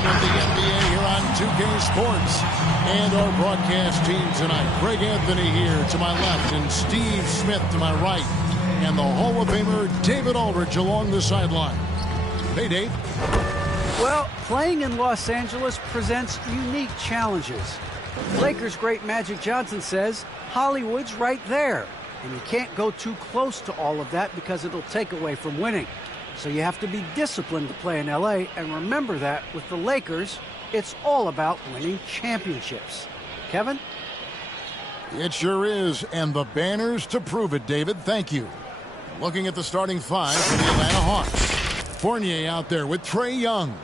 rhythm of the NBA here on 2K Sports. And our broadcast team tonight. Greg Anthony here to my left and Steve Smith to my right. And the Hall of Famer David Aldridge along the sideline. Hey, Dave. Well, playing in Los Angeles presents unique challenges. Lakers great Magic Johnson says Hollywood's right there. And you can't go too close to all of that because it'll take away from winning. So you have to be disciplined to play in LA, and remember that with the Lakers, it's all about winning championships. Kevin? It sure is, and the banners to prove it, David. Thank you. Looking at the starting five for the Atlanta Hawks. Fournier out there with Trae Young.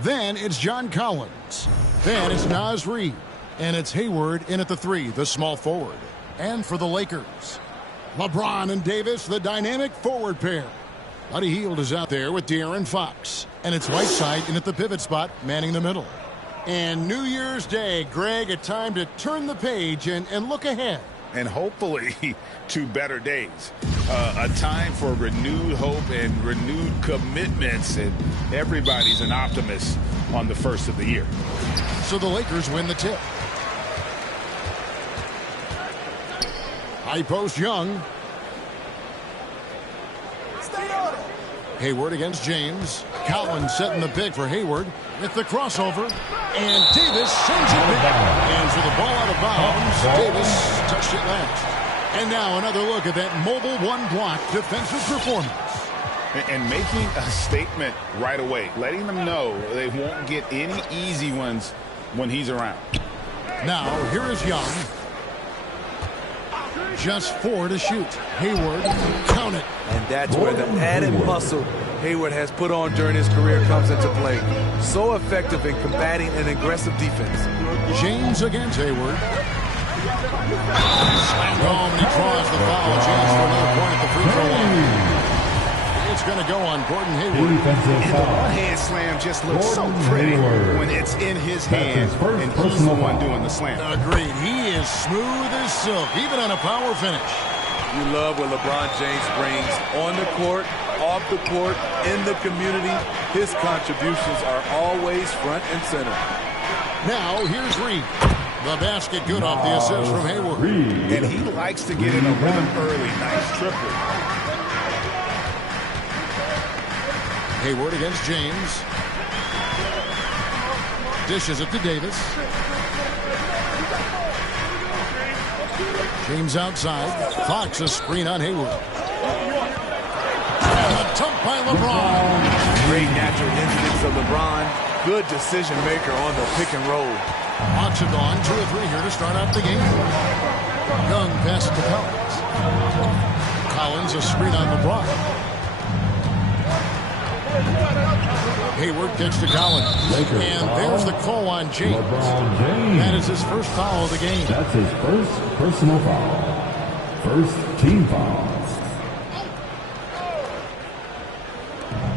Then it's John Collins. Then it's Naz Reid. And it's Hayward in at the three, the small forward. And for the Lakers, LeBron and Davis, the dynamic forward pair. Buddy Hield is out there with De'Aaron Fox. And it's Whiteside in at the pivot spot, manning the middle. And New Year's Day, Greg, a time to turn the page and look ahead. And hopefully to better days. A time for renewed hope and renewed commitments. And everybody's an optimist on the first of the year. So the Lakers win the tip. High post Young. Hayward against James. Collins setting the pick for Hayward with the crossover. And Davis sends it back. And for the ball out of bounds, Davis touched it last. And now another look at that mobile one-block defensive performance. And making a statement right away, letting them know they won't get any easy ones when he's around. Now, here is Young. Just 4 to shoot. Hayward, count it. And that's where the added muscle Hayward has put on during his career comes into play. So effective in combating an aggressive defense. James against Hayward. Slammed home and he draws the foul. Chance for another point at the free throw line. It's going to go on Gordon Hayward. And the one-hand slam just looks so pretty when it's in his hand and he's the one doing the slam. Agreed. He is smooth as silk, even on a power finish. You love what LeBron James brings on the court, off the court, in the community. His contributions are always front and center. Now, here's Reid. The basket good off the assist from Hayward. And he likes to get in a rhythm early. Nice triple. Hayward against James. Dishes it to Davis. James outside. Fox a screen on Hayward. And a dunk by LeBron. Great natural instincts of LeBron. Good decision maker on the pick and roll. Hawks have gone 2 or 3 here to start out the game. Young passes to Collins. Collins a screen on LeBron. Hayward kicks to Collins. And there's the call on James. That is his first foul of the game. That's his first personal foul. First team foul.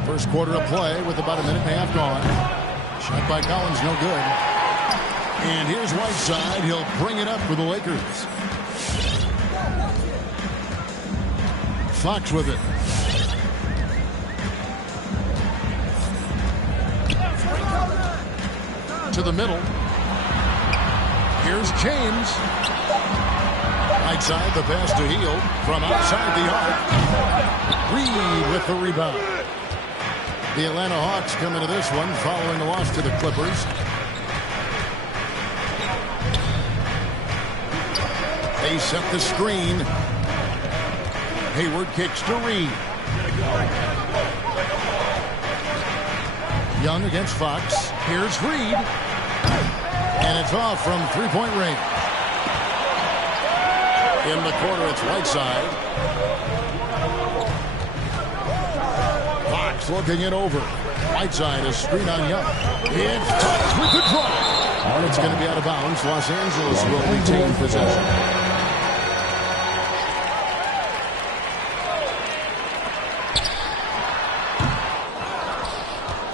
First quarter of play with about a minute and a half gone. Shot by Collins, no good. And here's Whiteside. He'll bring it up for the Lakers. Fox with it. To the middle. Here's James. Whiteside, the pass to Hield from outside the arc. Reid with the rebound. The Atlanta Hawks come into this one following the loss to the Clippers. They set the screen. Hayward kicks to Reid. Young against Fox. Here's Reid. And it's off from three-point range. In the corner, it's Whiteside. Fox looking it over. Whiteside, a screen on Young. It's touched with the draw. It's going to be out of bounds. Los Angeles will retain possession.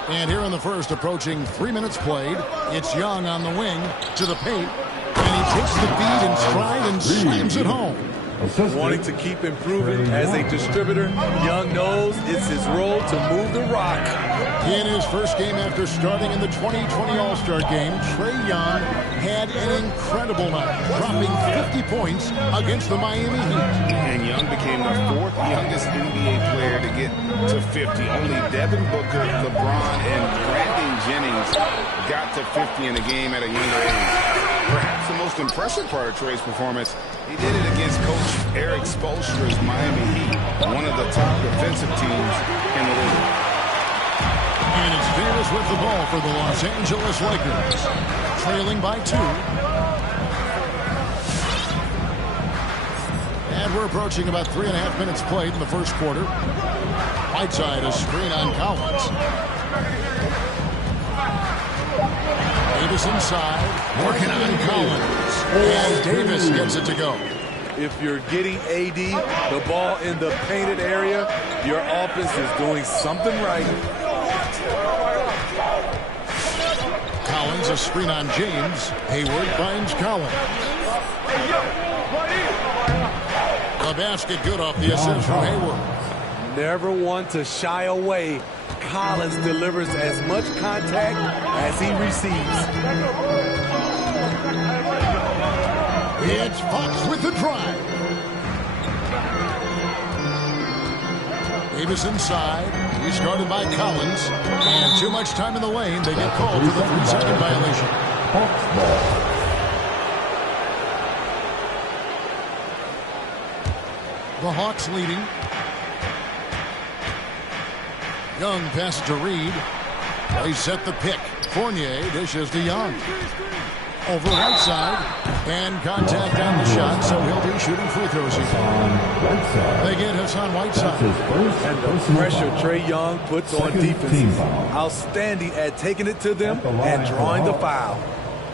And here in the first, approaching 3 minutes played, it's Young on the wing to the paint. And he takes the feed in stride and slams it home. Assistant Wanting to keep improving as a distributor, Young knows it's his role to move the rock. In his first game after starting in the 2020 All-Star Game, Trae Young had an incredible night, dropping 50 points against the Miami Heat. And Young became the fourth youngest NBA player to get to 50. Only Devin Booker, LeBron, and Brandon Jennings got to 50 in a game at a younger age. Perhaps the most impressive part of Trae's performance, he did it against Coach Eric Spoelstra's Miami Heat, one of the top defensive teams in the league. And it's Davis with the ball for the Los Angeles Lakers, trailing by 2. And we're approaching about 3.5 minutes played in the first quarter. Whiteside, a screen on Collins. Davis inside, working on Collins. And Davis gets it to go. If you're getting AD the ball in the painted area, your offense is doing something right. Collins, a screen on James. Hayward finds Collins. The basket good off the assist from Hayward. Never one to shy away. Collins delivers as much contact as he receives. It's Fox with the drive. Davis inside. He's guarded by Collins. And too much time in the lane. They get called for the 3-second violation. Hawks ball. The Hawks leading. Young passes to Reed. They set the pick. Fournier dishes to Young. Over right side. And contact on the shot, so he'll be shooting free throws here. They get Hassan Whiteside. And the pressure Trae Young puts on defense. Outstanding at taking it to them and drawing the foul.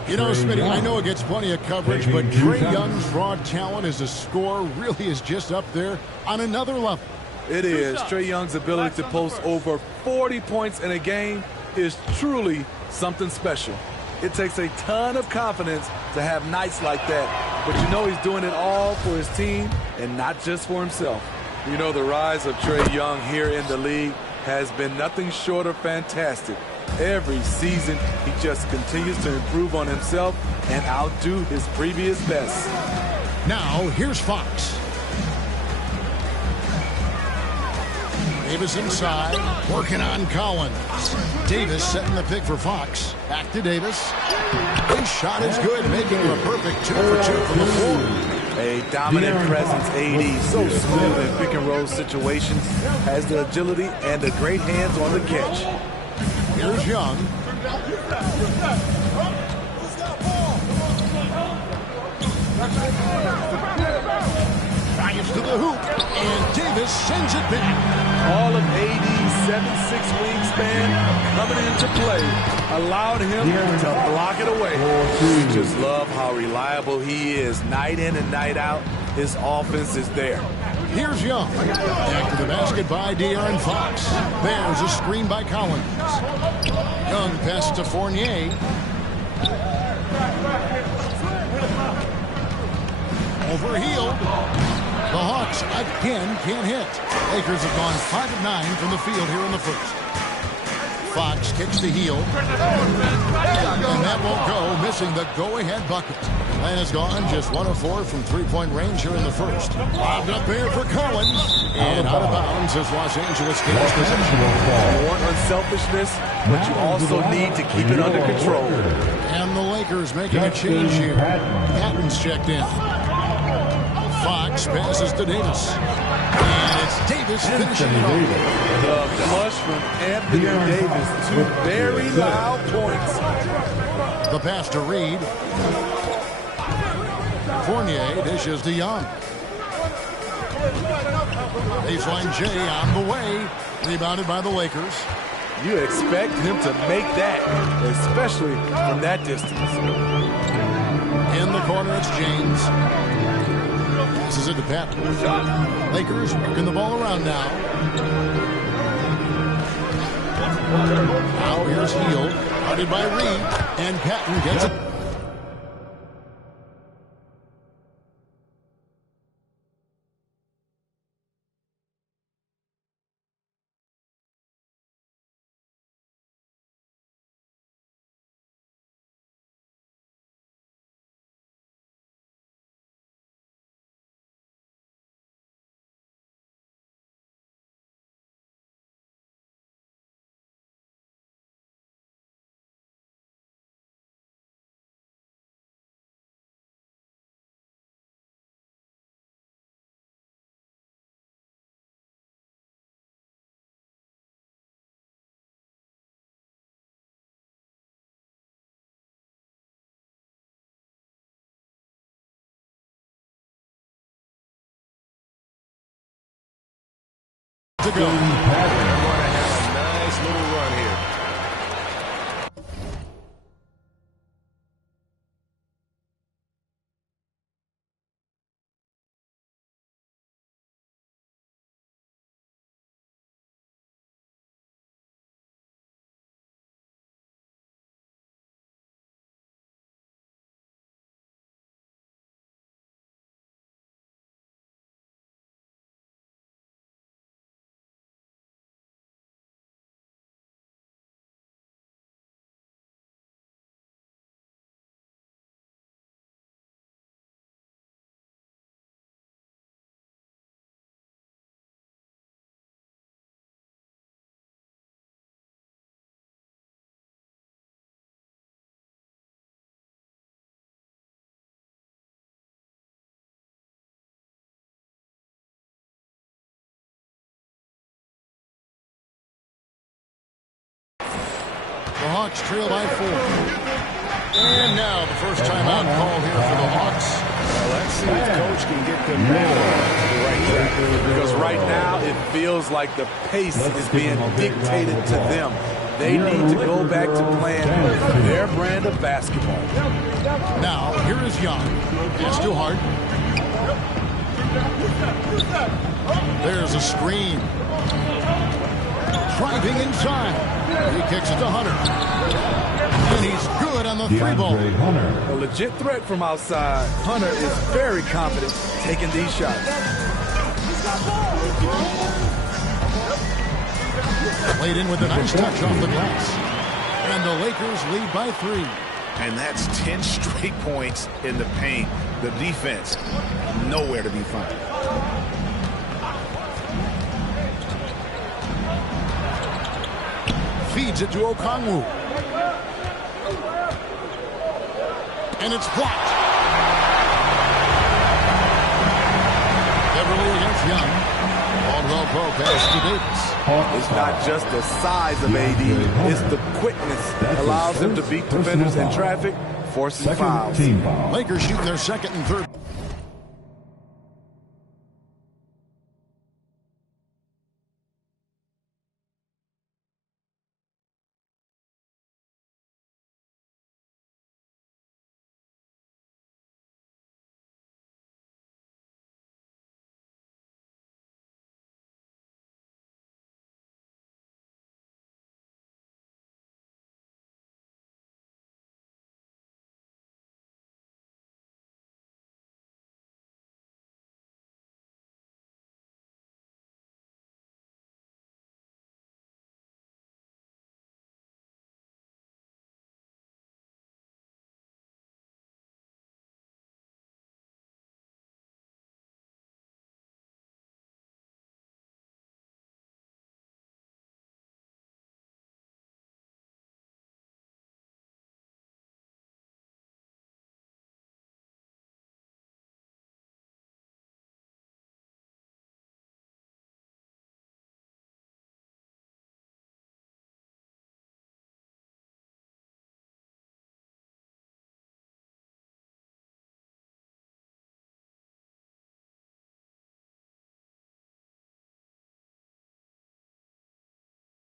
You know, Smitty, I know it gets plenty of coverage, but Trae Young's raw talent as a scorer really is just up there on another level. It is. Trae Young's ability to post over 40 points in a game is truly something special. It takes a ton of confidence to have nights like that, but you know he's doing it all for his team and not just for himself. You know, the rise of Trae Young here in the league has been nothing short of fantastic. Every season, he just continues to improve on himself and outdo his previous best. Now, here's Fox. Davis inside, working on Collins. Davis setting the pick for Fox. Back to Davis. His shot is good, making it a perfect 2 for 2 from the floor. A dominant presence, AD, so smooth in pick and roll situations, has the agility and the great hands on the catch. Here's Young. Drives to the hoop, and Davis sends it back. All of AD's 7'6" wingspan coming into play allowed him to block it away. We just love how reliable he is night in and night out. His offense is there. Here's Young. Back to the basket by De'Aaron Fox. There's a screen by Collins. Young passes to Fournier. Overhealed. The Hawks again can't hit. Lakers have gone 5 of 9 from the field here in the first. Fox kicks to heel. And that won't go, missing the go-ahead bucket. Atlanta's gone just 1 of 4 from three-point range here in the first. Lobbed up there for Collins. And out of bounds as Los Angeles gains possession. You want unselfishness, but you also need to keep it under control. And the Lakers making a change here. Patton's checked in. Fox passes to Davis. And it's Davis finishing it off. The flush from Anthony Davis. 2 very loud points. The pass to Reed. Fournier dishes to Young. Baseline J on the way. Rebounded by the Lakers. You expect him to make that, especially from that distance. In the corner, it's James. Passes it to Patton. Lakers working the ball around now. Now here's Hield. Guarded by Reed. And Patton gets it. To go. They're going to have a nice little run here. The Hawks trail by 4. And now the first timeout call here for the Hawks. Well, let's see if Coach can get them back on the right track. Because right now it feels like the pace is being dictated to them. They need to go back to playing their brand of basketball. Now, here is Young. It's too hard. There's a screen. Driving inside. He kicks it to Hunter. And he's good on the three ball. A legit threat from outside. Hunter is very confident taking these shots. Played in with a nice touch off the glass. And the Lakers lead by 3. And that's 10 straight points in the paint. The defense, nowhere to be found. Feeds it to Okongwu. And it's blocked. Beverly against Young. Caldwell Pope pass to Davis. It's not just the size of AD, it's the quickness that allows him to beat defenders in traffic, forcing fouls. Lakers shoot their second and third.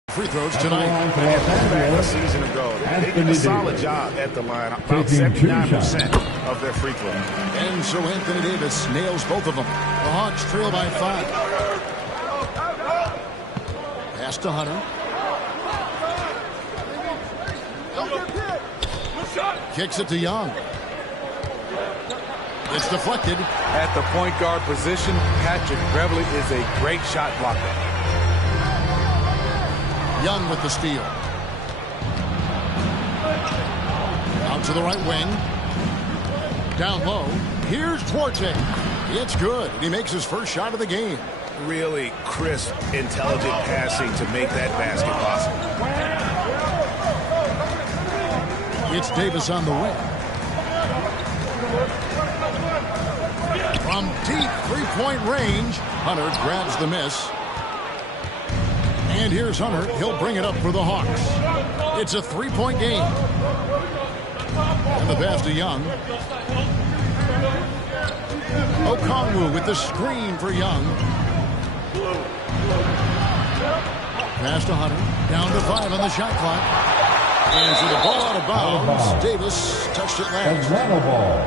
Free throws tonight. Back a season ago, they did a solid job at the line, about 79% of their free throws. And so Anthony Davis nails both of them. The Hawks trail by 5. Pass to Hunter. Kicks it to Young. It's deflected. At the point guard position, Patrick Beverly is a great shot blocker. Young with the steal. Out to the right wing. Down low. Here's Duarte. It's good. He makes his first shot of the game. Really crisp, intelligent passing to make that basket possible. It's Davis on the wing. From deep three-point range, Hunter grabs the miss. And here's Hunter. He'll bring it up for the Hawks. It's a three-point game. And the pass to Young. Okongwu with the screen for Young. Pass to Hunter. Down to 5 on the shot clock. And so the ball out of bounds. Davis touched it last. Atlanta ball.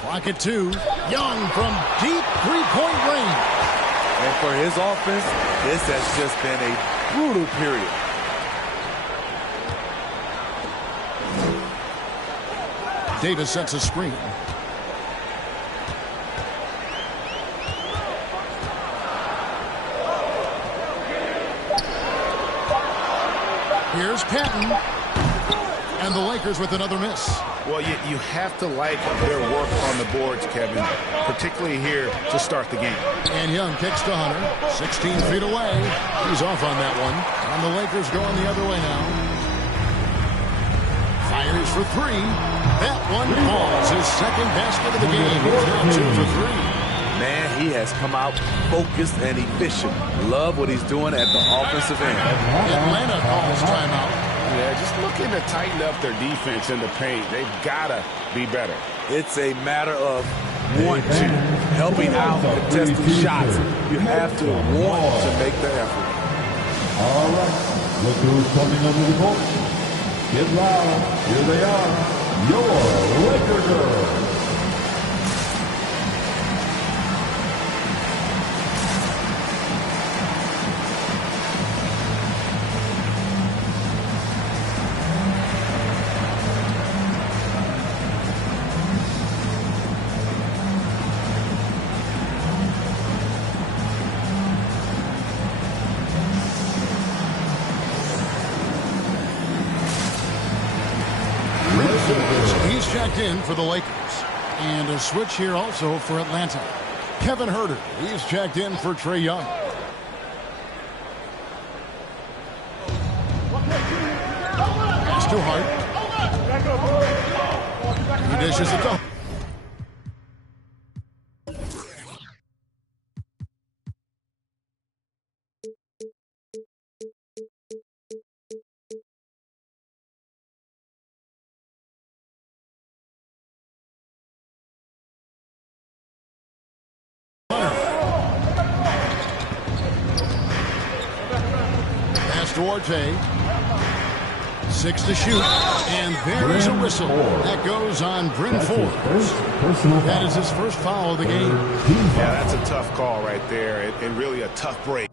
Clock at 2. Young from deep three-point range. And for his offense, this has just been a brutal period. Davis sets a screen. Here's Patton. And the Lakers with another miss. Well, you have to like their work on the boards, Kevin, particularly here to start the game. And Young kicks to Hunter, 16 feet away. He's off on that one. And the Lakers going the other way now. Fires for 3. That one falls. His second basket of the game. He's now 2 for 3. Man, he has come out focused and efficient. Love what he's doing at the offensive end. Atlanta calls timeout. Yeah, just looking to tighten up their defense in the paint. They've got to be better. It's a matter of want to, helping out, contesting shots. You have to want to make the effort. All right, look who's coming under the court. Get loud. Here they are, your Laker girls. He's checked in for the Lakers. And a switch here also for Atlanta. Kevin Huerter, he's checked in for Trae Young. Pass to Hart. He dishes it to Duarte. 6 to shoot. And there's a whistle. That goes on Bryn Forbes. That is his first foul of the game. Yeah, that's a tough call right there, and really a tough break.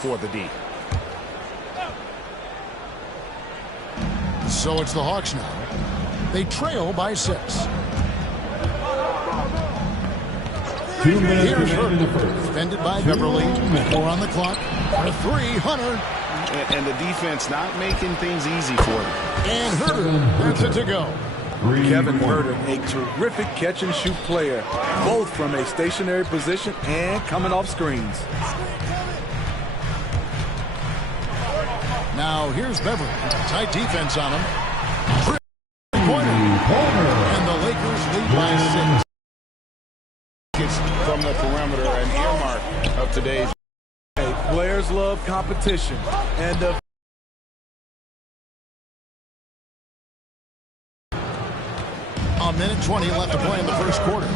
For the D. So it's the Hawks now. They trail by 6. 2 minutes Here's remaining in the Huerter. first. Defended by Beverly. 4 on the clock. For 3, Hunter. And the defense not making things easy for them. And Huerter gets it to go. Kevin Huerter, a terrific catch-and-shoot player, both from a stationary position and coming off screens. Now here's Beverly. Tight defense on him. Pointer. And the Lakers lead by 6. It's from the perimeter, an earmark of today's. Players love competition. And the A minute 20 left to play in the first quarter.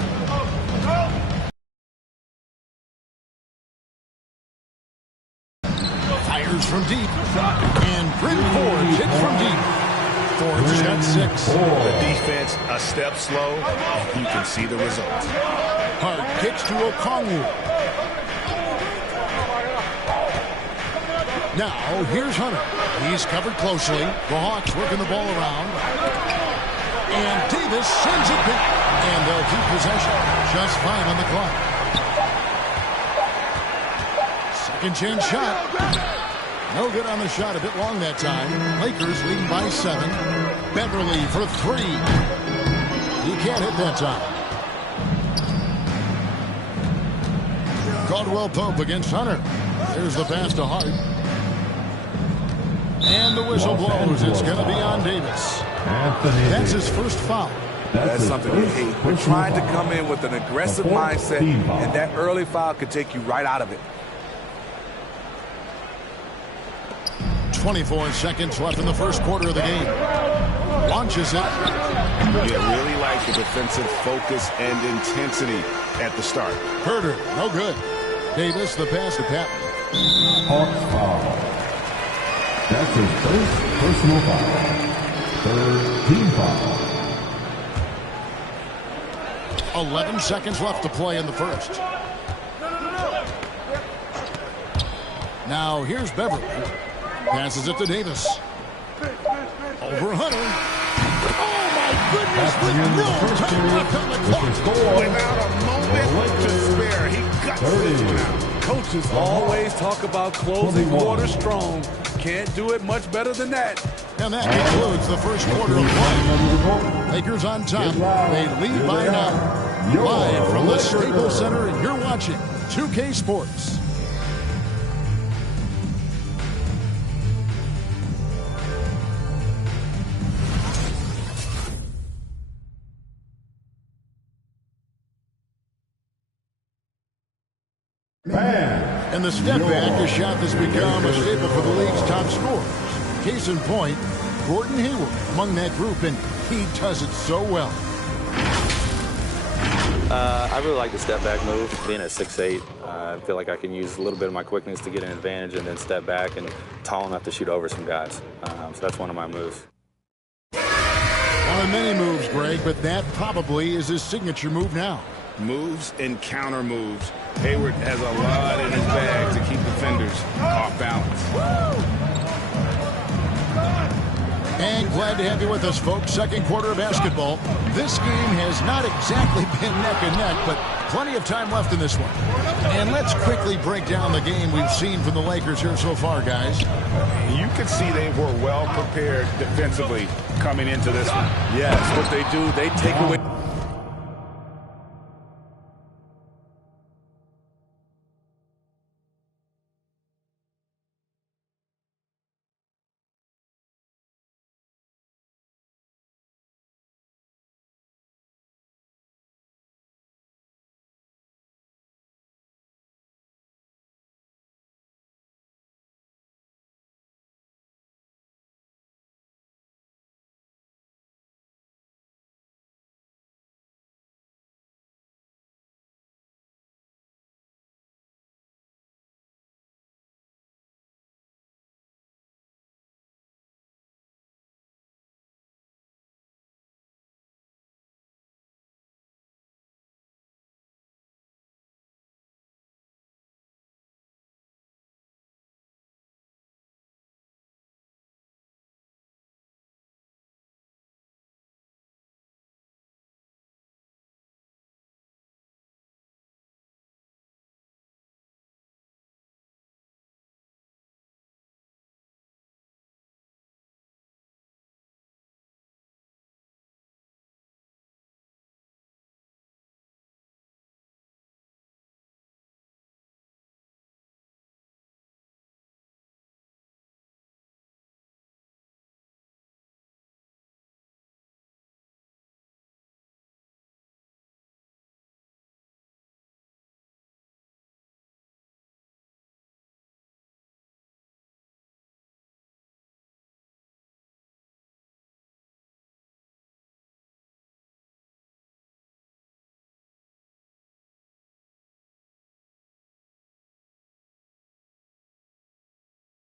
Fires from deep. And Bryn Forbes hits from deep. Forbes got 6. The defense a step slow. You can see the results. Hart gets to Okongwu. Now here's Hunter. He's covered closely. The Hawks working the ball around. And Davis sends it back. And they'll keep possession. Just fine on the clock. Second chance shot. No good on the shot. A bit long that time. Lakers leading by 7. Beverly for 3. He can't hit that time. Caldwell Pope against Hunter. There's the pass to Hart. And the whistle blows. It's going to be on Davis. That's his first foul. That's something you hate. We're trying to come in with an aggressive mindset, and that early foul could take you right out of it. 24 seconds left in the first quarter of the game. Launches it. Yeah, really like the defensive focus and intensity at the start. Herter, no good. Davis, the pass to Patton. Hawks foul. That's his first personal foul. Third team foul. 11 seconds left to play in the first. Now here's Beverly. Passes it to Davis. Over Hunter. Oh, my goodness. With no time left on the clock. Without a moment to spare, he guts this one out. Coaches always talk about closing quarter strong. Can't do it much better than that. And that concludes the first quarter of play. Lakers on top. They lead by 9. Live from the Staples Center, and you're watching 2K Sports. And the step back, a shot that's become a staple for the league's top scorers. Case in point, Gordon Hayward among that group, and he does it so well. I really like the step back move. Being at 6'8", I feel like I can use a little bit of my quickness to get an advantage and then step back and tall enough to shoot over some guys. So that's one of my moves. One of many moves, Greg, but that probably is his signature move now. Moves and counter moves. Hayward has a lot in his bag to keep defenders off balance. And glad to have you with us, folks. Second quarter of basketball. This game has not exactly been neck and neck, but plenty of time left in this one. And let's quickly break down the game we've seen from the Lakers here so far, guys. You could see they were well prepared defensively coming into this one. Yes, what they do, they take away.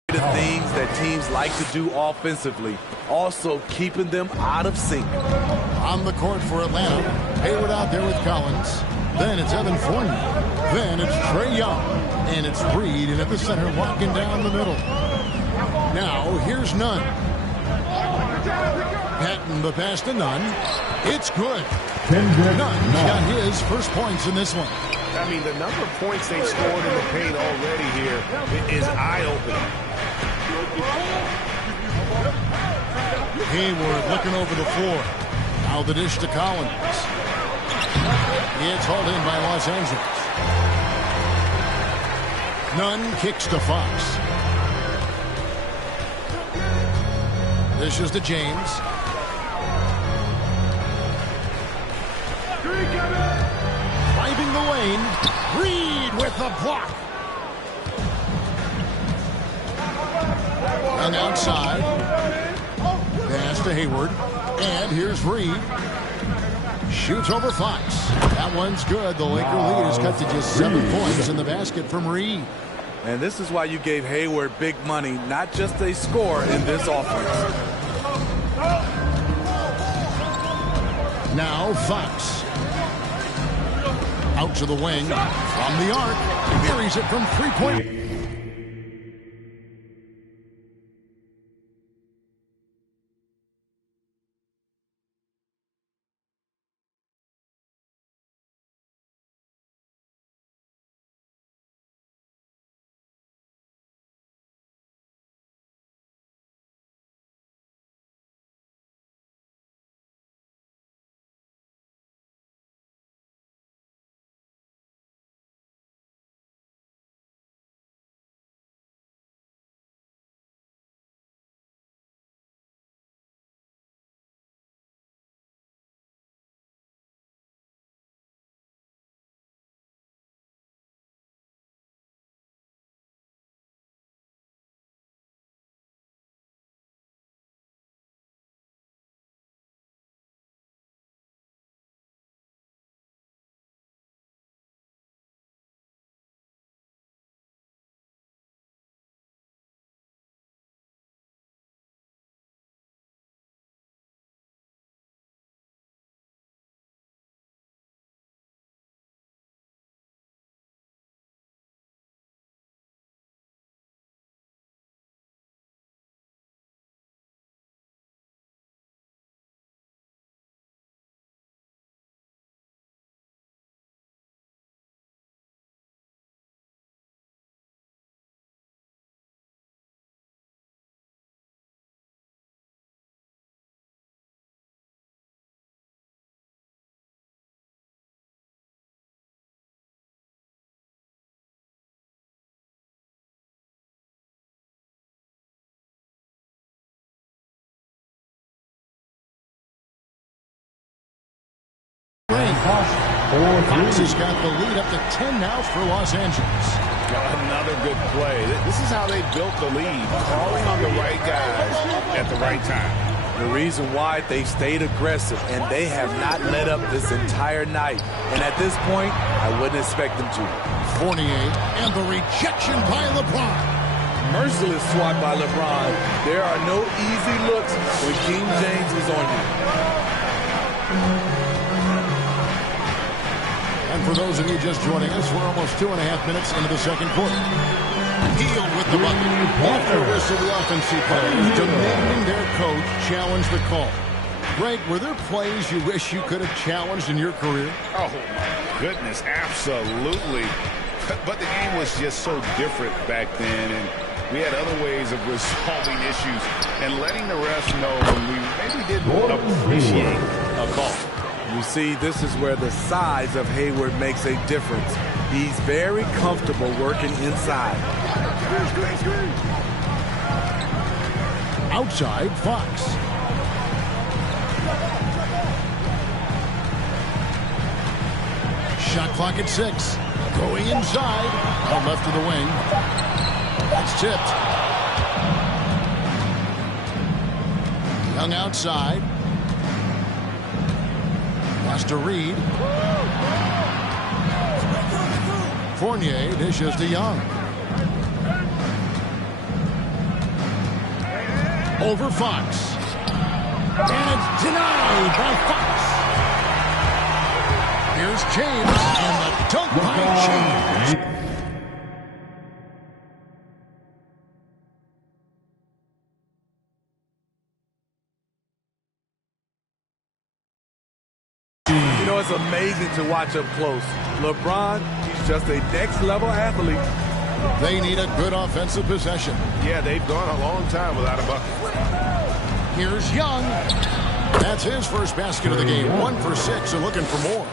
The things that teams like to do offensively, also keeping them out of sync. On the court for Atlanta, Hayward out there with Collins. Then it's Evan Fournier. Then it's Trae Young. And it's Reed in at the center, walking down the middle. Now, here's Nunn. Patton the pass to Nunn. It's good. Kendrick Nunn's Nunn. got his first points in this one. I mean, the number of points they've scored in the paint already here is eye-opening. Hayward looking over the floor. Now the dish to Collins. It's hauled in by Los Angeles. Nunn kicks to Fox. Dishes to James. Driving the lane. Reed with the block. And outside. Pass to Hayward. And here's Reed. Shoots over Fox. That one's good. The Laker lead is cut to just 7 points in the basket from Reed. And this is why you gave Hayward big money, not just a score in this offense. Now Fox. Out to the wing. From the arc. Buries it from three-point. Fox has got the lead up to 10 now for Los Angeles. Another good play. This is how they built the lead, calling on the right guys at the right time. The reason why they stayed aggressive, and they have not let up this entire night. And at this point, I wouldn't expect them to. Fournier and the rejection by LeBron. Merciless swat by LeBron. There are no easy looks when King James is on you. And for those of you just joining us, we're almost 2.5 minutes into the second quarter. Hield with the bucket. After this of the offensive players demanding their coach challenge the call. Greg, were there plays you wish you could have challenged in your career? Oh, my goodness, absolutely. But the game was just so different back then, and we had other ways of resolving issues and letting the refs know when we maybe didn't appreciate a call. You see, this is where the size of Hayward makes a difference. He's very comfortable working inside. Outside, Fox. Shot clock at 6. Going inside. Out left of the wing. It's tipped. Young outside. Pass to Reed. Fournier dishes to Young. Over Fox. And it's denied by Fox. Here's James and the dunk by James. was amazing to watch up close. LeBron, he's just a next-level athlete. They need a good offensive possession. Yeah, they've gone a long time without a bucket. Here's Young. That's his first basket of the game. 1 for 6 and looking for more.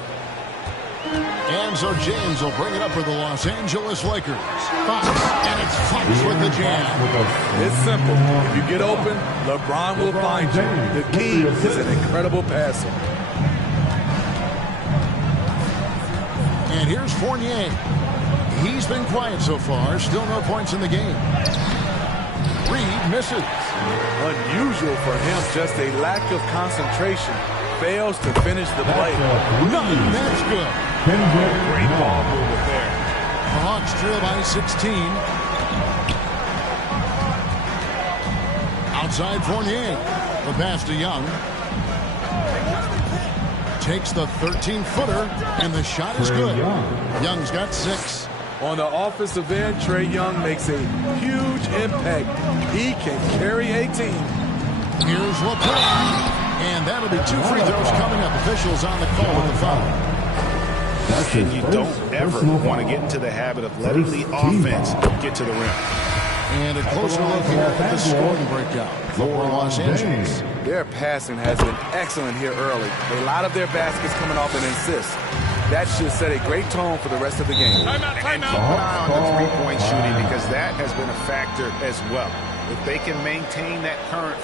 And so James will bring it up for the Los Angeles Lakers. Fox, and it's Fox with the jam. It's simple. If you get open, LeBron will find you. The key is an incredible passer. And here's Fournier. He's been quiet so far. Still no points in the game. Reed misses. Unusual for him, just a lack of concentration. Fails to finish the play. Nothing. That's good. Great ball movement there. The Hawks trail by 16. Outside Fournier. The pass to Young. Takes the 13-footer, and the shot is good. Young's got 6. On the offensive end, Trae Young makes a huge impact. He can carry a team. Here's LeBron. And that'll be 2 free throws coming up. Officials on the call with the foul. And you don't ever want to get into the habit of letting the offense get to the rim. And a closer look here at the scoring breakdown for Los Angeles. Their passing has been excellent here early. A lot of their baskets coming off an assist. That should set a great tone for the rest of the game. And keep an eye on the three-point shooting because that has been a factor as well. If they can maintain that current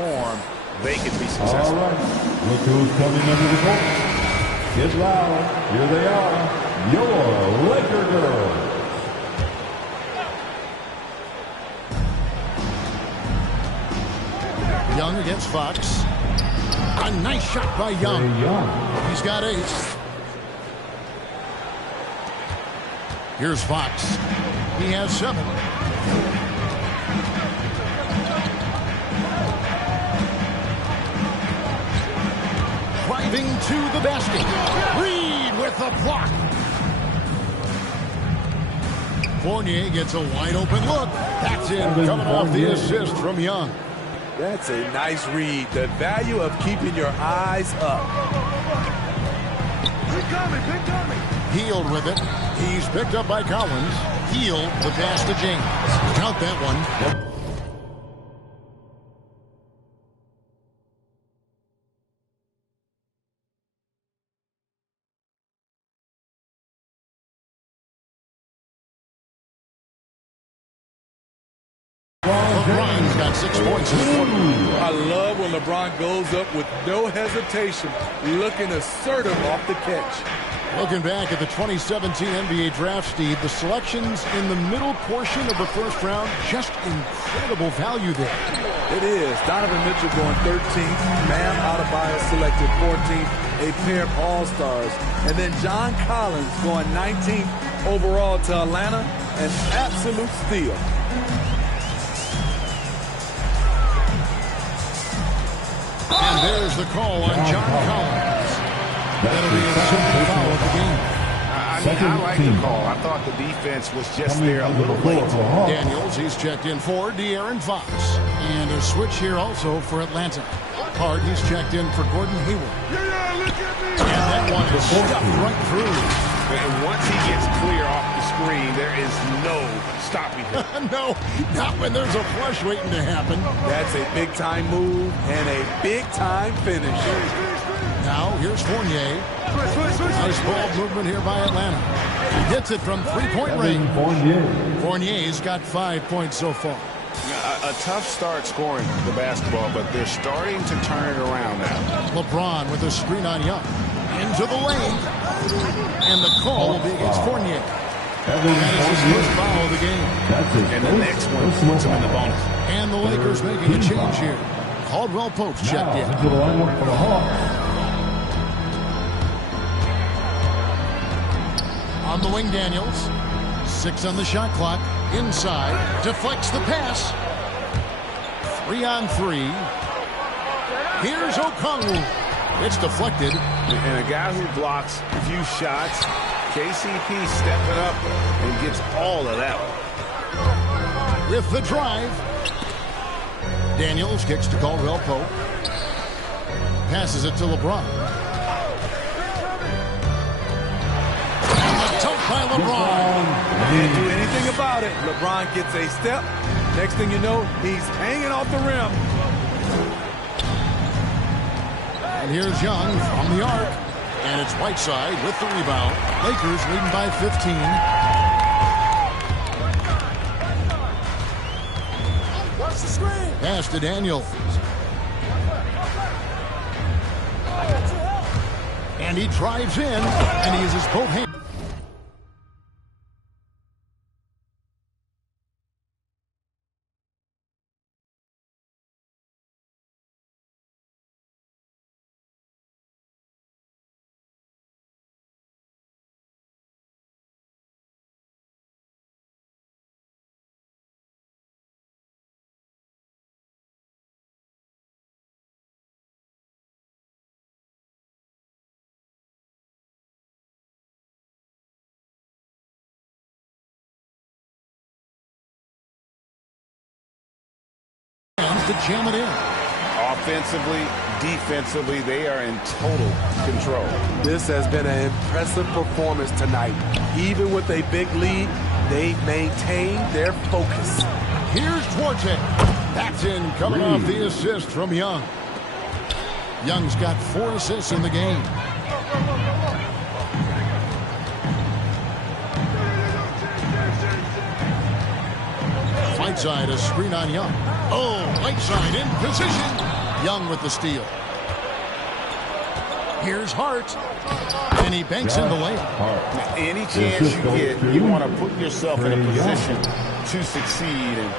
form, they can be successful. All right, look who's coming under the court. Get loud. Here they are, your Laker girls. Young against Fox. A nice shot by Young. He's got 8. Here's Fox. He has 7. Driving to the basket. Reed with the block. Fournier gets a wide open look. That's in, coming off the assist from Young. That's a nice read. The value of keeping your eyes up. Big coming. Healed with it. He's picked up by Collins. Healed the pass to James. Count that one. LeBron's got 6 points in the quarter. I love when LeBron goes up with no hesitation, looking assertive off the catch. Looking back at the 2017 NBA draft, Steve, the selections in the middle portion of the first round, just incredible value there. It is. Donovan Mitchell going 13th. Bam Adebayo selected 14th. A pair of all-stars. And then John Collins going 19th overall to Atlanta. An absolute steal. And there's the call on John Collins. That'll be a second foul of the game. I like the call. I thought the defense was just there a little late. Daniels, he's checked in for De'Aaron Fox. And a switch here also for Atlanta. Hart, he's checked in for Gordon Hayward. And that one is stuffed right through. And once he gets clear off the screen, there is no stopping him. No, not when there's a flush waiting to happen. That's a big-time move and a big-time finish. Now, here's Fournier. Nice ball movement here by Atlanta. He hits it from three-point range. Fournier's got 5 points so far. A tough start scoring the basketball, but they're starting to turn it around now. LeBron with a screen on Young. Into the lane. And the call will be against Fournier. That is his first foul of the game. And the next one puts him in the bonus. And the Lakers making a change here. Caldwell Pope's checked in. On the wing, Daniels. 6 on the shot clock. Inside. Deflects the pass. 3 on 3. Here's Okongwu. It's deflected. And a guy who blocks a few shots, KCP stepping up and gets all of that one. With the drive. Daniels kicks to Caldwell Pope. Passes it to LeBron. By LeBron. Can't do anything about it. LeBron gets a step. Next thing you know, he's hanging off the rim. And here's Young from the arc. And it's Whiteside with the rebound. Lakers leading by 15. Watch the screen. Pass to Daniels. And he drives in. And he uses both hands. To jam it in. Offensively, defensively, they are in total control. This has been an impressive performance tonight. Even with a big lead, they maintain their focus. Here's Duarte. That's in, coming off the assist from Young. Young's got 4 assists in the game. Whiteside, a screen on Young. Oh, Whiteside in position. Young with the steal. Here's Hart. And he banks in the layup. Any chance you get, you want to put yourself in a position to succeed, and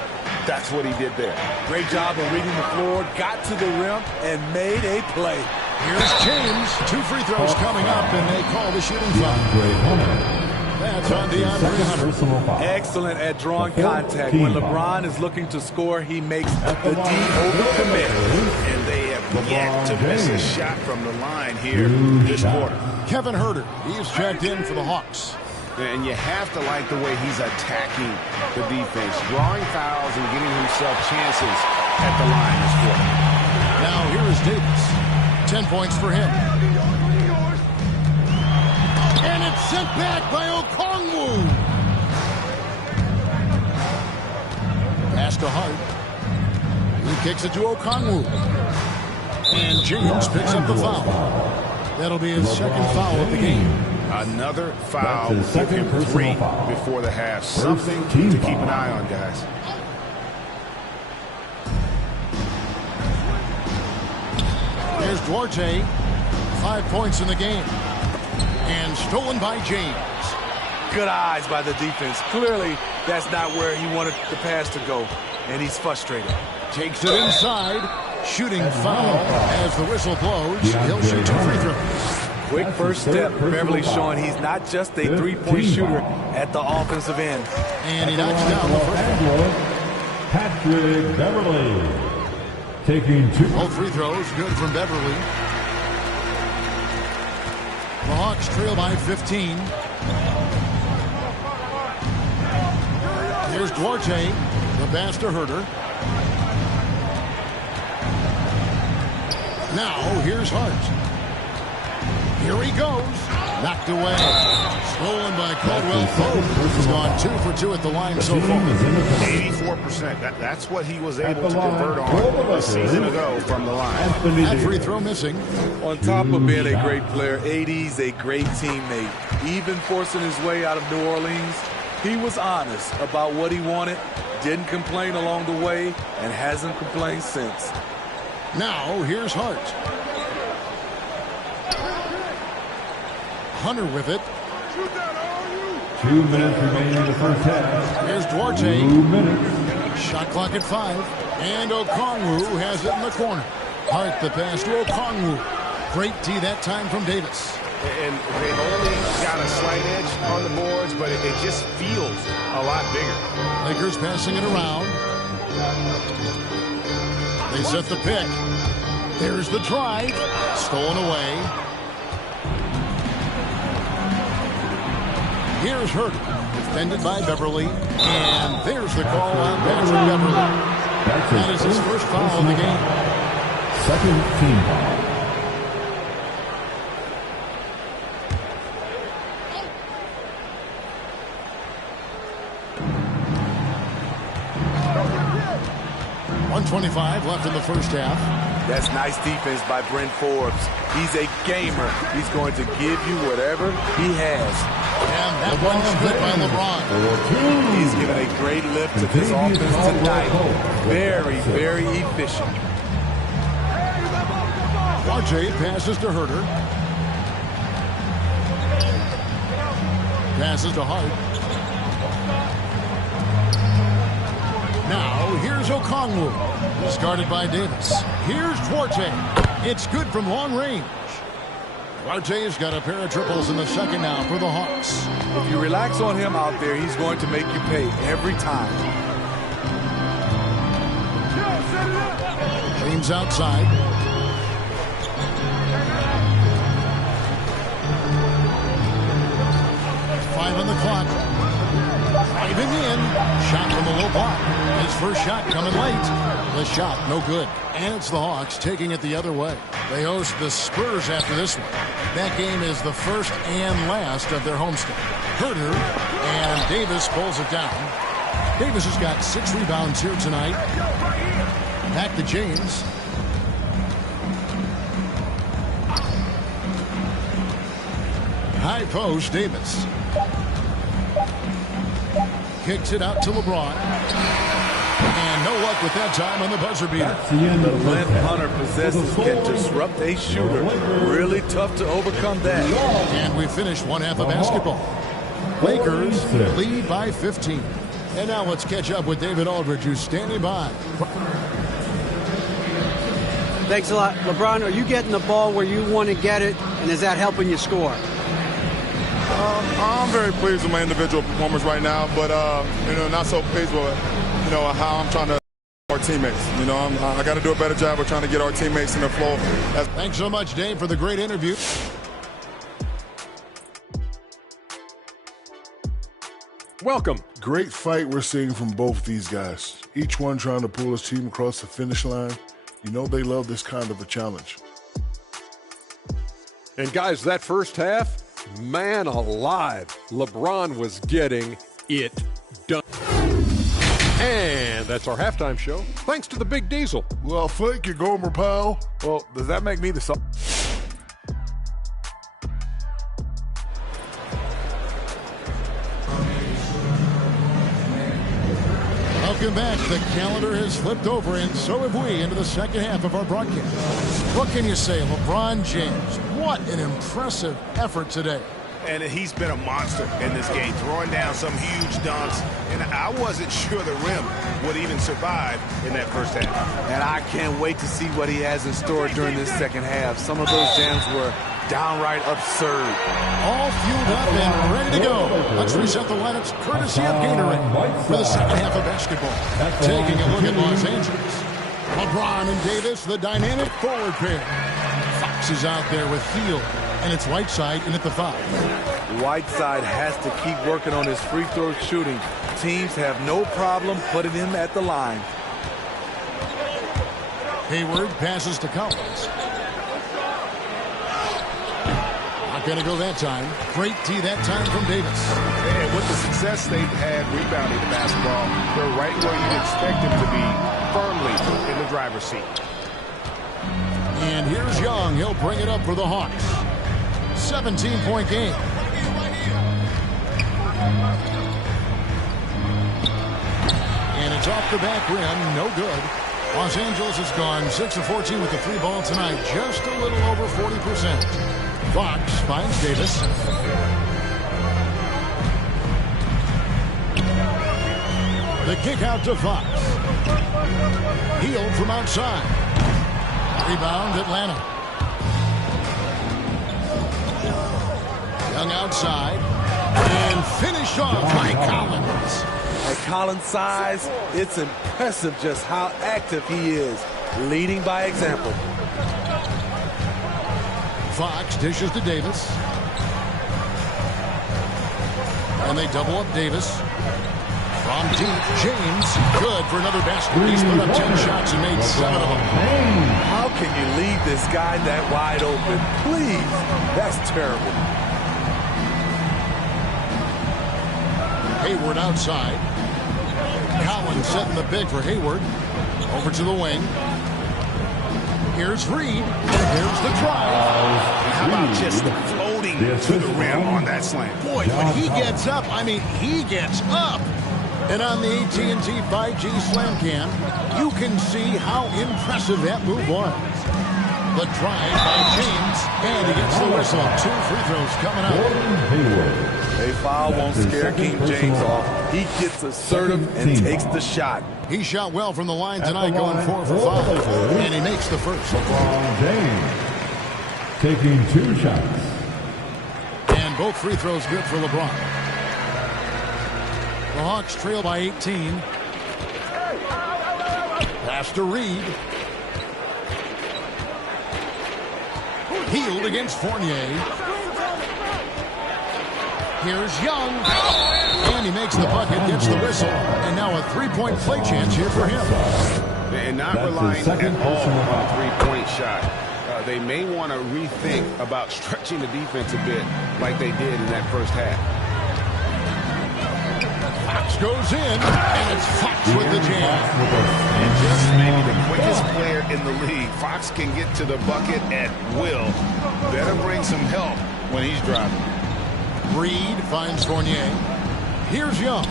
that's what he did there. Great job of reading the floor, got to the rim, and made a play. Here's James. 2 free throws coming up, and they call the shooting foul. That's on DeAndre Hunter. Excellent at drawing contact. When LeBron is looking to score, he makes the D overcommit. And they have yet to miss a shot from the line here this quarter. Kevin Huerter, he's checked in for the Hawks. And you have to like the way he's attacking the defense, drawing fouls and getting himself chances at the line this quarter. Now here is Davis. 10 points for him. And it's sent back by Okongwu. Pass to Hart. He kicks it to Okongwu. And James picks up the foul. That'll be his second foul of the game. Another foul will give him 3 before the half. Something to keep an eye on, guys. There's Duarte. 5 points in the game. And And stolen by James. Good eyes by the defense. Clearly, that's not where he wanted the pass to go, and he's frustrated. Takes it inside. Shooting foul as the whistle blows. He'll shoot 2 free throws. Quick first step. Beverly showing he's not just a three-point shooter at the offensive end. And he knocks down the first one. Patrick Beverly taking 2. Both free throws good from Beverly. The Hawks trail by 15. Here's Duarte. The pass to Herter. Now here's Hart. Here he goes. Knocked away. Stolen by Caldwell Pope. He's gone 2 for 2 at the line so far. 84%. That's what he was able to convert on a season ago from the line. That free throw missing. On top of being a great player, AD's a great teammate. Even forcing his way out of New Orleans, he was honest about what he wanted, didn't complain along the way, and hasn't complained since. Now here's Hart. Hunter with it. 2 minutes remaining in the first half. Here's Duarte. 2 minutes. Shot clock at 5. And Okongwu has it in the corner. Hart the pass to Okongwu. Great D that time from Davis. And they've only got a slight edge on the boards, but it just feels a lot bigger. Lakers passing it around. They set the pick. There's the drive. Stolen away. Here's Herter, defended by Beverly. And there's the call on Patrick Beverly. That is his first foul of the game. Second team foul. .125 left in the first half. That's nice defense by Bryn Forbes. He's a gamer. He's going to give you whatever he has. And that one's good by LeBron. He's given a great lift to this offense tonight. Very, very efficient. RJ passes to Herter. Passes to Hart. Now, here's Okongwu. He's guarded by Davis. Here's Duarte. It's good from long range. Duarte's got a pair of triples in the second now for the Hawks. If you relax on him out there, he's going to make you pay every time. James outside. Five on the clock. Driving in. Shot from the low block. His first shot coming late. The shot no good. And it's the Hawks taking it the other way. They host the Spurs after this one. That game is the first and last of their homestand. Herter and Davis pulls it down. Davis has got 6 rebounds here tonight. Back to James. High post, Davis. Kicks it out to LeBron. And no luck with that time on the buzzer beater. The length Hunter possesses can disrupt a shooter. Really tough to overcome that. And we finished one half of basketball. Lakers lead by 15. And now let's catch up with David Aldridge, who's standing by. Thanks a lot. LeBron, are you getting the ball where you want to get it, and is that helping you score? I'm very pleased with my individual performance right now, but not so pleased with how I'm trying to our teammates. I got to do a better job of trying to get our teammates in the flow. Thanks so much, Dave, for the great interview. Welcome. Great fight we're seeing from both these guys. Each one trying to pull his team across the finish line. You know they love this kind of a challenge. And guys, that first half, man alive, LeBron was getting it done. And that's our halftime show, thanks to the Big Diesel. Well, thank you, Gomer pal. Well, does that make me the song? Welcome back. The calendar has flipped over, and so have we, into the second half of our broadcast. What can you say, LeBron James? What an impressive effort today. And he's been a monster in this game, throwing down some huge dunks. And I wasn't sure the rim would even survive in that first half. And I can't wait to see what he has in store during this second half. Some of those jams were downright absurd. All fueled up and ready to go. Let's reset the lineups courtesy of Gatorade for the second half of basketball. Taking a look at Los Angeles. LeBron and Davis, the dynamic forward pair. Fox is out there with Hield, and it's Whiteside in at the 5. Whiteside has to keep working on his free throw shooting. Teams have no problem putting him at the line. Hayward passes to Collins. Not going to go that time. Great tee that time from Davis. And with the success they've had rebounding the basketball, they're right where you'd expect them to be, firmly in the driver's seat. And here's Young. He'll bring it up for the Hawks. 17-point game. And it's off the back rim. No good. Los Angeles has gone 6 of 14 with the 3 ball tonight. Just a little over 40%. Fox finds Davis. The kick out to Fox. Hield from outside. Rebound Atlanta. Young outside. And finished off by Collins. At Collins' size, it's impressive just how active he is, leading by example. Fox dishes to Davis. And they double up Davis. From deep, James, good for another basket. He's put up 10 shots and made 7 of them. How can you leave this guy that wide open? Please, that's terrible. Hayward outside. Collins setting the big for Hayward. Over to the wing. Here's Reed. Here's the drive. How about just floating to the rim on that slam? Boy, when he gets up, I mean, he gets up. And on the AT&T 5G Slam Cam, you can see how impressive that move was. The drive by James, and he gets the whistle. 2 free throws coming up. A foul won't scare King James off. He gets assertive and takes the shot. He shot well from the line tonight, going 4 for 5, and he makes the first. LeBron James taking 2 shots. And both free throws good for LeBron. The Hawks trail by 18. Pass to Reed. Hield against Fournier. Here's Young. And he makes the bucket, gets the whistle. And now a 3-point play chance here for him. And not relying at all on a 3-point shot. They may want to rethink about stretching the defense a bit like they did in that first half. Fox goes in, and it's Fox with the jam. And just maybe the quickest player in the league. Fox can get to the bucket at will. Better bring some help when he's driving. Reed finds Fournier. Here's Young.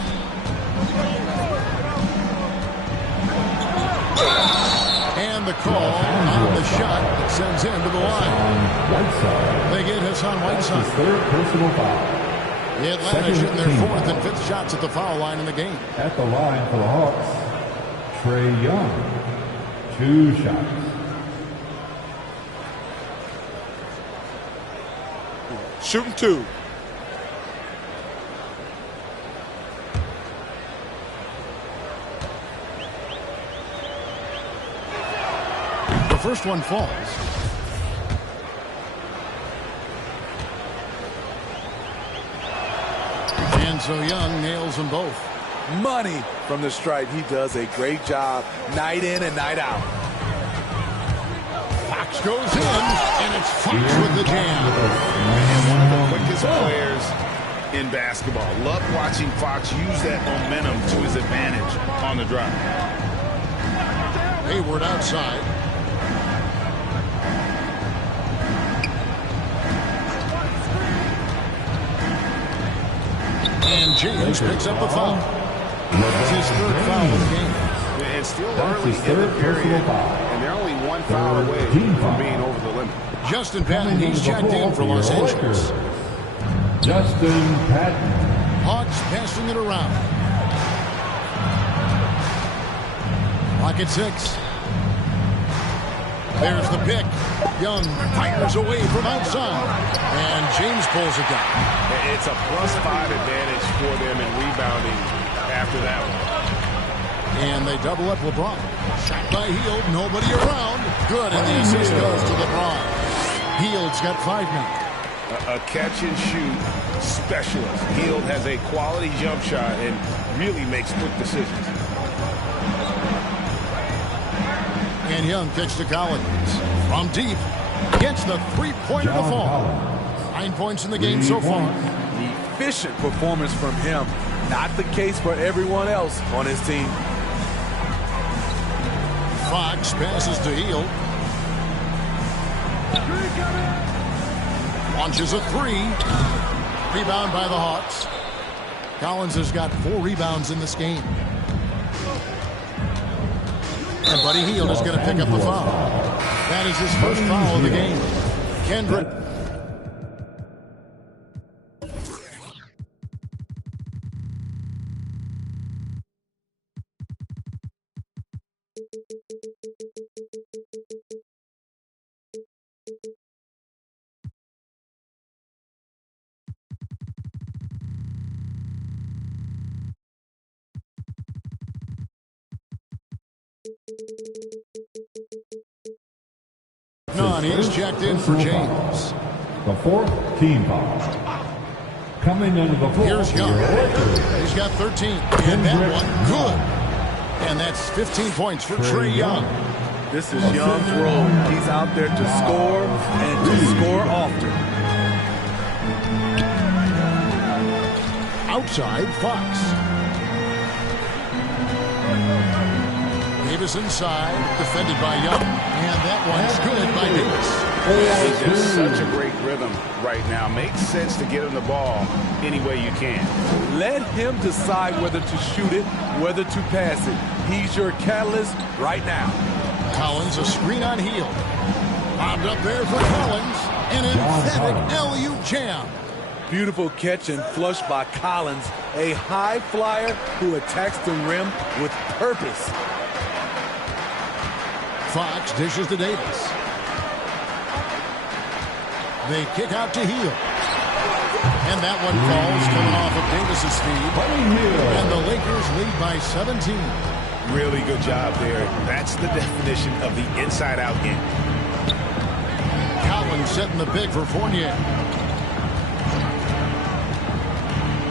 And the call on the shot that sends him to the line. They get Hassan Whiteside. Third personal foul. The Atlanta shooting their 4th and 5th shots at the foul line in the game. At the line for the Hawks, Trae Young, 2 shots. Shooting 2. The first one falls. And so Young nails them both. Money from the stripe. He does a great job night in and night out. Fox goes in, and it's Fox with the jam. And one of the quickest players in basketball. Love watching Fox use that momentum to his advantage on the drive. Hayward outside. And James picks up the foul. That's his 3rd foul of the game. It's still early in the period, and they're only 1 foul away from being over the limit. Justin Patton, he's checked in for Los Angeles. Justin Patton. Hawks passing it around. Clock at 6. There's the pick. Young fires away from outside. And James pulls it down. It's a +5 advantage for them in rebounding after that one. And they double up LeBron. Shot by Hield. Nobody around. Good. And the assist goes to LeBron. Hield's got 5 now. A catch-and-shoot specialist. Hield has a quality jump shot and really makes quick decisions. And Young kicks to Collins. From deep. Gets the three-pointer to fall. 9 points in the game so far. Efficient performance from him. Not the case for everyone else on his team. Fox passes to Hield. Launches a 3. Rebound by the Hawks. Collins has got 4 rebounds in this game. And Buddy Hield is going to pick up the foul. That is his first foul of the game. Kendrick. None. He's checked in for James. The 4th team foul. Coming under the floor. Here's Young. He's got 13. And that one, good. And that's 15 points for Trae Young. This is Young's role. He's out there to score and to score often. Outside, Fox. Davis inside, defended by Young. And that one's good by Davis. He's in such a great rhythm right now. Makes sense to get him the ball any way you can. Let him decide whether to shoot it, whether to pass it. He's your catalyst right now. Collins, a screen on Hield. Bobbed up there for Collins. An emphatic LU jam. Beautiful catch and flush by Collins. A high flyer who attacks the rim with purpose. Fox dishes to Davis. They kick out to Hield. And that one falls coming off of Davis's feed. And the Lakers lead by 17. Really good job there. That's the definition of the inside-out game. Collins setting the pick for Fournier.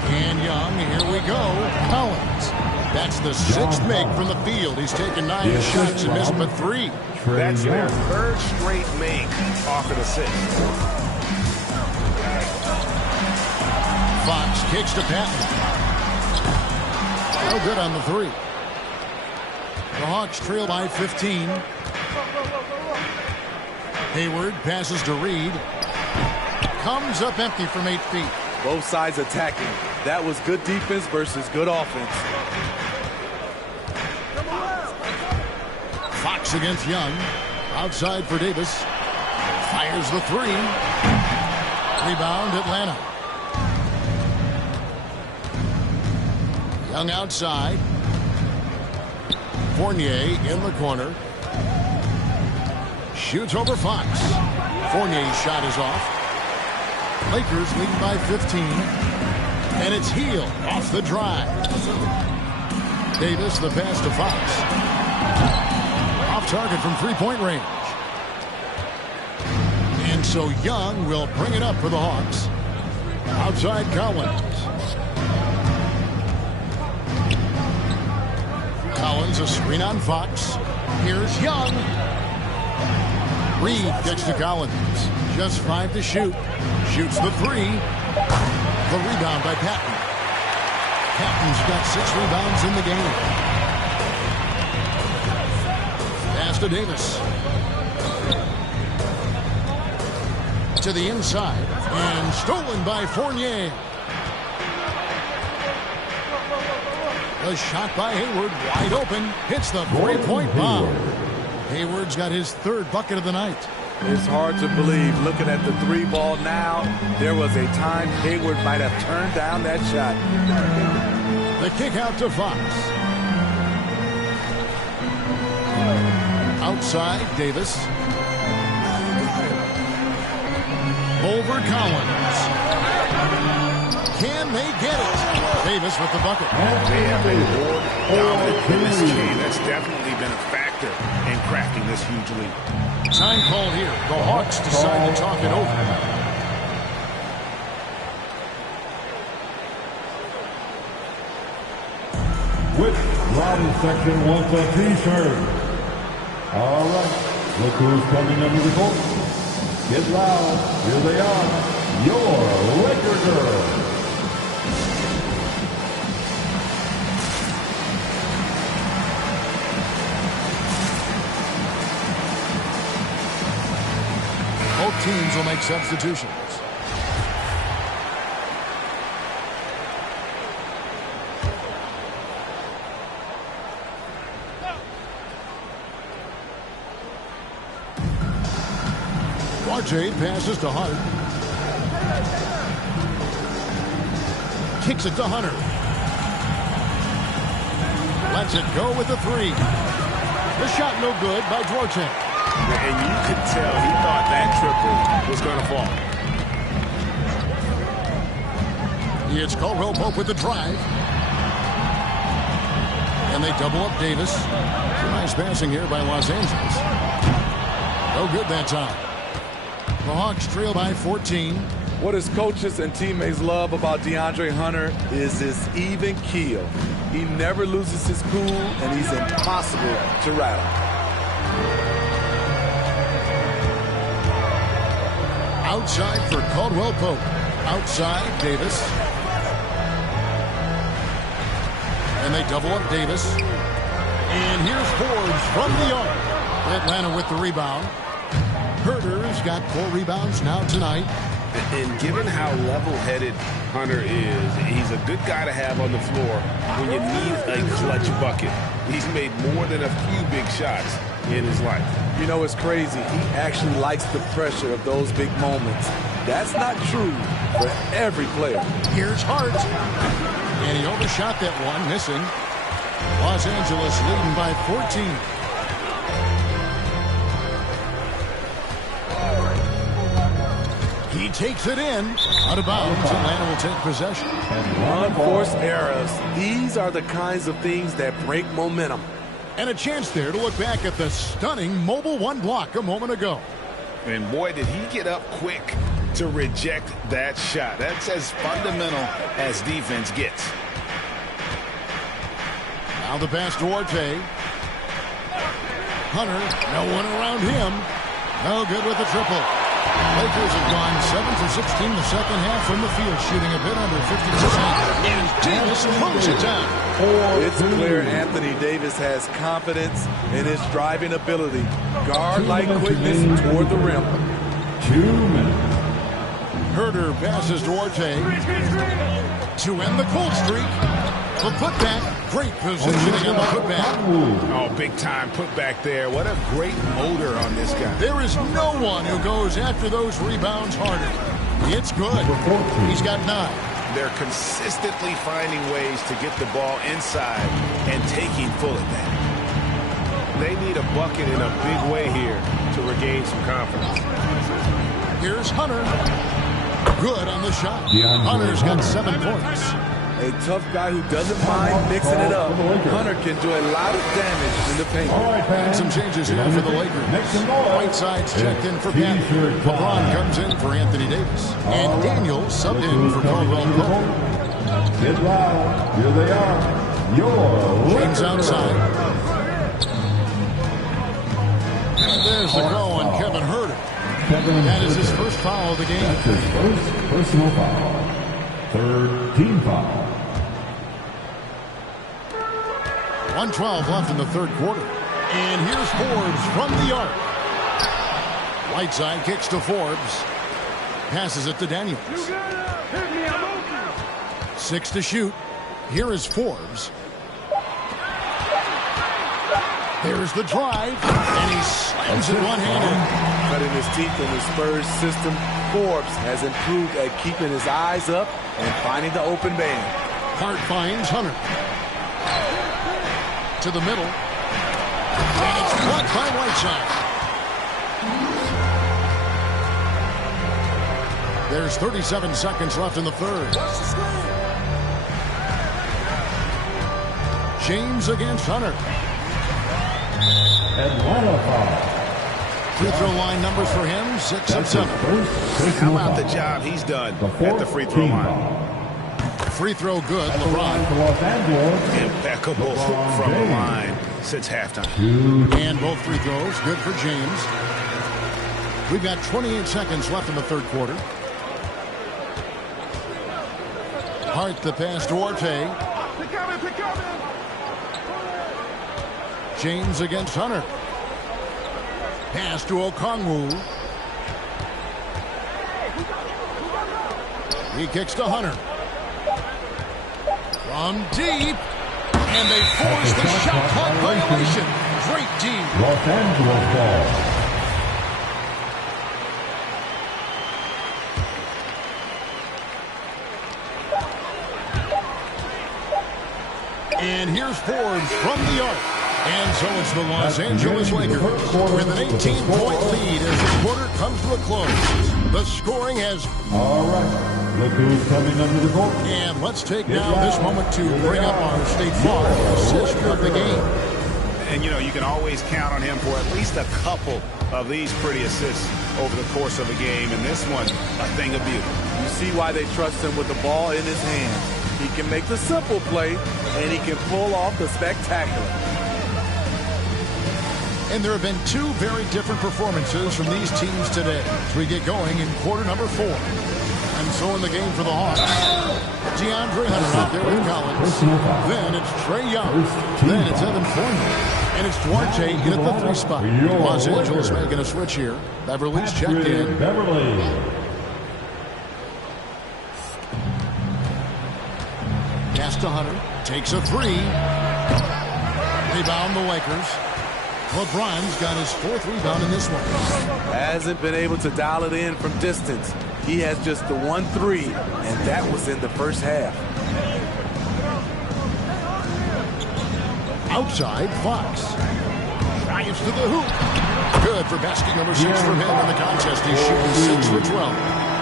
And Young, here we go. Collins. That's the 6th make from the field. He's taken 9 shots and missed but 3. That's their 3rd straight make off an assist. Fox kicks to Patton. No good on the 3. The Hawks trail by 15. Hayward passes to Reed. Comes up empty from 8 feet. Both sides attacking. That was good defense versus good offense. Fox against Young. Outside for Davis. Fires the 3. Rebound Atlanta. Young outside. Fournier in the corner. Shoots over Fox. Fournier's shot is off. Lakers lead by 15. And it's Hield off the drive. Davis the pass to Fox. Off target from three-point range. And so Young will bring it up for the Hawks. Outside Collins. Collins, a screen on Fox. Here's Young. Reed gets to Collins. Just 5 to shoot. Shoots the 3. The rebound by Patton. Patton's got 6 rebounds in the game. Pass to Davis. To the inside. And stolen by Fournier. A shot by Hayward, wide open, hits the three-point bomb. Hayward's got his 3rd bucket of the night. It's hard to believe, looking at the 3 ball now, there was a time Hayward might have turned down that shot. The kick out to Fox. Outside, Davis. Over Collins. Can they get it? Davis with the bucket. They have been more dominant in this game. That's definitely been a factor in crafting this huge lead. Time called here. The Hawks decide to talk it over. Which Rowdy section wants a t-shirt? All right, look who's coming under the court. Get loud. Here they are. Your Laker girls. Both teams will make substitutions. RJ passes to Hart. Kicks it to Hunter. Lets it go with the 3. The shot no good by Duarte. And you could tell he thought that triple was going to fall. It's Caldwell Pope with the drive. And they double up Davis. Nice passing here by Los Angeles. No good that time. The Hawks trail by 14. What his coaches and teammates love about DeAndre Hunter is his even keel. He never loses his cool, and he's impossible to rattle. Outside for Caldwell Pope. Outside, Davis. And they double up Davis. And here's Forbes from the arc. Atlanta with the rebound. Herter's got 4 rebounds now tonight. And given how level-headed Hunter is, he's a good guy to have on the floor when you need a clutch bucket. He's made more than a few big shots in his life. You know, it's crazy. He actually likes the pressure of those big moments. That's not true for every player. Here's Hart. And he overshot that one, missing. Los Angeles leading by 14. He takes it in. Out of bounds. Atlanta will take possession. Unforced errors. These are the kinds of things that break momentum. And a chance there to look back at the stunning Mobile One block a moment ago. And boy, did he get up quick to reject that shot. That's as fundamental as defense gets. Now the pass to Duarte. Hunter, no one around him. No good with the triple. Lakers have gone 7 for 16 the second half from the field, shooting a bit under 50%. And Davis throws it down. It's clear Anthony Davis has confidence in his driving ability. Guard-like quickness toward the rim. 2 minutes. Herter passes Duarte to end the cold streak. The putback, great positioning on the putback. Oh, big time putback there. What a great motor on this guy. There is no one who goes after those rebounds harder. It's good. He's got 9. They're consistently finding ways to get the ball inside and taking full advantage. They need a bucket in a big way here to regain some confidence. Here's Hunter. Good on the shot. Hunter's got 7 points. A tough guy who doesn't mind mixing it up. Hunter can do a lot of damage in the paint. And some changes here for the Lakers. Whiteside's checked in for Pat. LeBron comes in for Anthony Davis. And Daniels subbed in for Caldwell Pope. Get loud. Here they are. Your James outside. And there's the call on Kevin Herter. That is his first foul of the game. That's his first personal foul. 3rd team foul. 1:12 left in the 3rd quarter. And here's Forbes from the arc. Whiteside kicks to Forbes. Passes it to Daniels. 6 to shoot. Here is Forbes. Here's the drive, and he slams it one-handed. Cutting his teeth in the Spurs system, Forbes has improved at keeping his eyes up and finding the open man. Hart finds Hunter. To the middle. And it's blocked by Whiteside. There's 37 seconds left in the third. James against Hunter. Atlanta foul. Free throw line numbers for him, 6 of 7. How about the job he's done at the free throw line? Free throw good, LeBron. Impeccable from the line since halftime. And both free throws good for James. We've got 28 seconds left in the third quarter. Hart the pass to Duarte. James against Hunter. Pass to Okongwu. He kicks to Hunter. From deep. And they force the shot clock violation. Great team. Los Angeles ball. And here's Forbes from the arc. And so it's the Los Angeles Lakers with an 18-point lead as the quarter comes to a close. The scoring has... All right. Look who's coming under the court. And let's take now this moment to bring up our State Farm assist of the game. And, you know, you can always count on him for at least a couple of these pretty assists over the course of a game. And this one, a thing of beauty. You see why they trust him with the ball in his hand. He can make the simple play, and he can pull off the spectacular. And there have been two very different performances from these teams today as we get going in quarter number 4. And so in the game for the Hawks, DeAndre Hunter out there with Collins. Then it's Trae Young. Then it's Evan Fournier. And it's Duarte in at the 3 spot. Los Angeles making a switch here. Beverly's checked in. Pass to Hunter. Takes a 3. Rebound the Lakers. LeBron's got his 4th rebound in this one. Hasn't been able to dial it in from distance. He has just the 1-3, and that was in the first half. Outside, Fox. Drives to the hoop. Good for basket number 6 from him in the contest. He's shooting 6 for 12.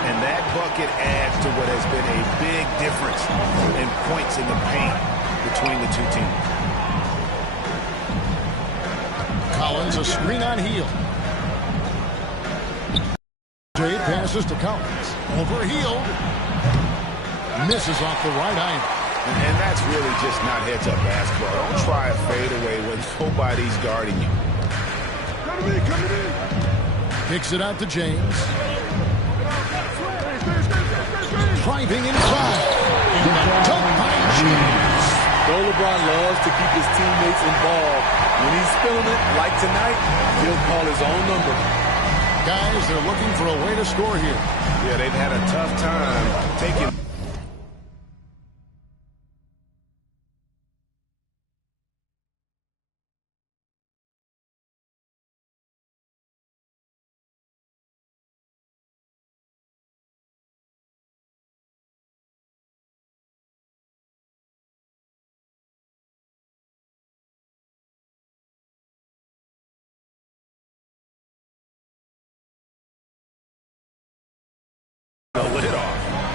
And that bucket adds to what has been a big difference in points in the paint between the two teams. Collins, a screen on Hield. Jay passes to Collins. Over Hield. Misses off the right eye. And that's really just not heads-up basketball. Don't try a fadeaway when nobody's guarding you. Coming in. Kicks it out to James. Driving inside. And the dunk by James. Though LeBron loves to keep his teammates involved, when he's feeling it, like tonight, he'll call his own number. Guys, they're looking for a way to score here. Yeah, they've had a tough time taking...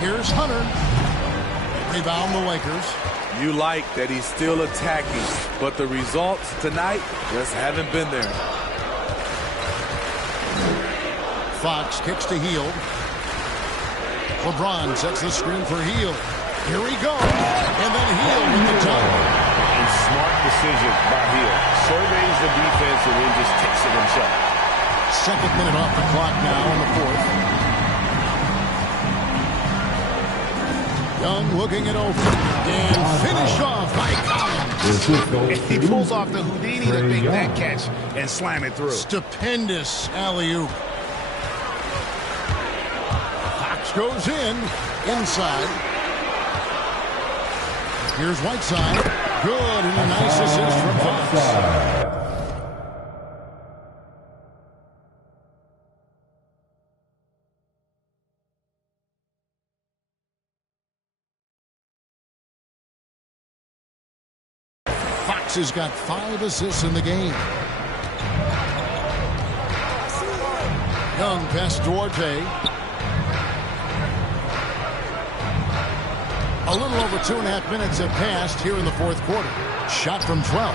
Here's Hunter. Rebound the Lakers. You like that he's still attacking, but the results tonight just haven't been there. Fox kicks to Hield. LeBron sets the screen for Hield. Here he goes. And then Hield with the dunk. A smart decision by Hield. Surveys the defense and then just takes it himself. 2nd minute off the clock now in the 4th. Young looking it over. And finished off by Collins. He pulls off the Houdini to make that catch and slam it through. Stupendous alley-oop. Fox goes in. Inside. Here's Whiteside. Good, and a nice assist from Fox. Fox has got 5 assists in the game. Young past Duarte. A little over 2.5 minutes have passed here in the fourth quarter. Shot from 12.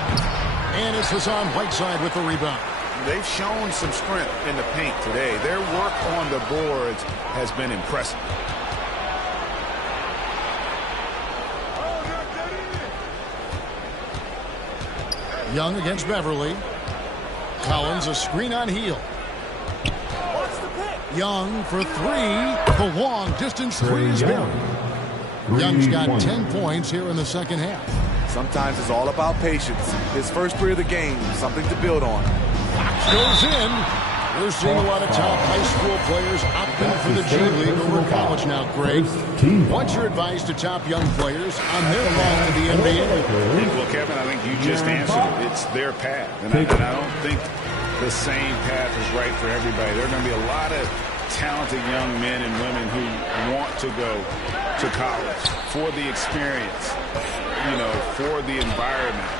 And it's Hassan Whiteside with the rebound. They've shown some strength in the paint today. Their work on the boards has been impressive. Young against Beverly. Collins a screen on Heel. Young for 3. The long distance 3 is buried. Young's got 10 points here in the second half. Sometimes it's all about patience. His first 3 of the game, something to build on. Fox goes in. We're seeing a lot of top high school players opting for the G League over college now, Greg. What's your advice to top young players on their path to the NBA? Well, Kevin, I think you just answered it. It's their path. And I don't think the same path is right for everybody. There are going to be a lot of talented young men and women who want to go to college for the experience, for the environment.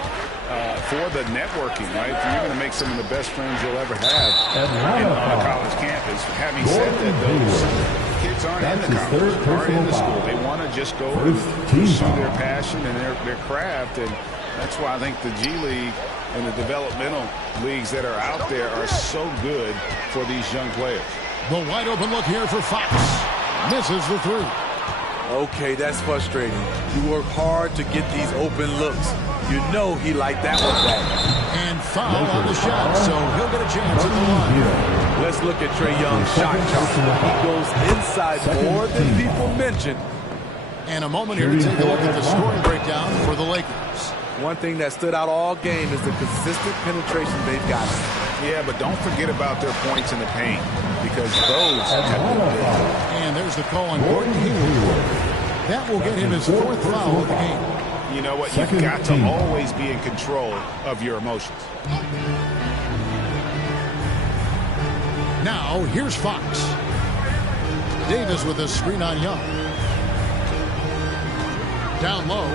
For the networking, right? You're going to make some of the best friends you'll ever have on a college campus. Having said that, those kids aren't in the college, aren't in the school. They want to just go and pursue their passion and their craft, and that's why I think the G League and the developmental leagues that are out there are so good for these young players. The wide open look here for Fox. Misses the 3. Okay, that's frustrating. You work hard to get these open looks. You know he liked that one back. And foul on the shot, so he'll get a chance at the line. Let's look at Trae Young's shot chart. He goes inside more than people mention. And a moment here to take a look at the scoring breakdown for the Lakers. One thing that stood out all game is the consistent penetration they've got. Yeah, but don't forget about their points in the paint, because those have been big. And there's the call on Gordon Hayward. That will get him his 4th foul of the game. You know what? You've got to always be in control of your emotions. Now, here's Fox. Davis with a screen on Young. Down low.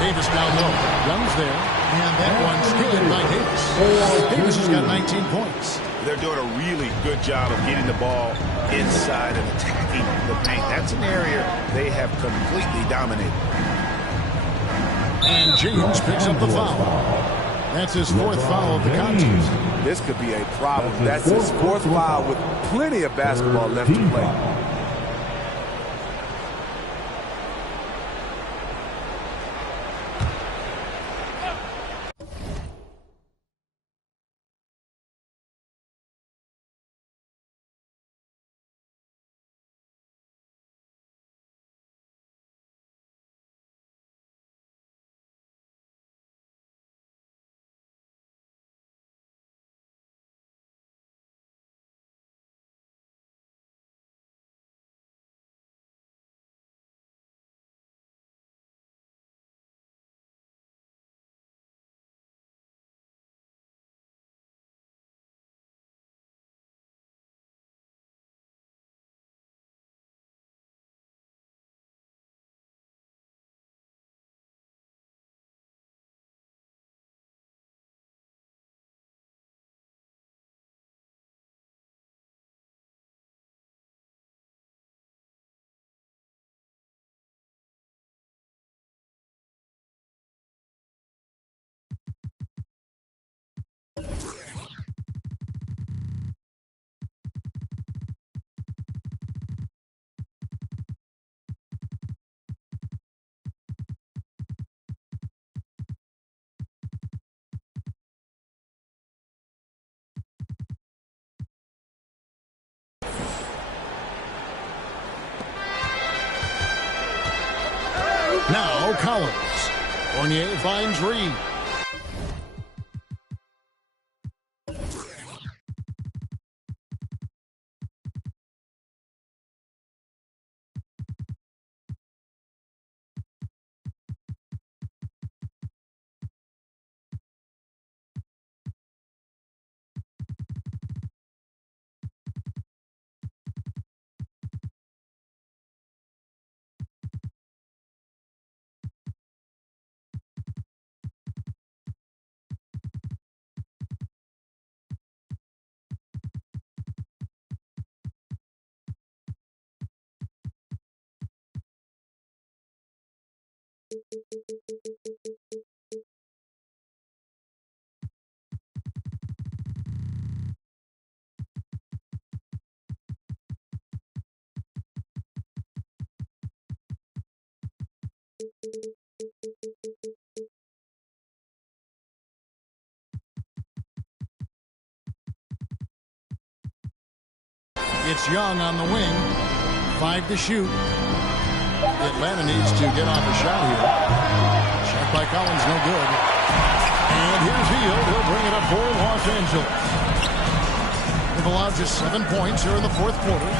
Davis down low. Young's there. And that one's good by Davis. Davis has got 19 points. They're doing a really good job of getting the ball inside and attacking the paint. That's an area they have completely dominated. And James picks up the foul. That's his 4th foul of the contest. This could be a problem. That's his 4th foul with plenty of basketball left to play. Now Collins. Fournier finds Reed. It's Young on the wing. 5 to shoot. Atlanta needs to get off a shot here. Shot by Collins, no good. And here's Hield. He'll bring it up for Los Angeles. They've allowed just 7 points here in the fourth quarter.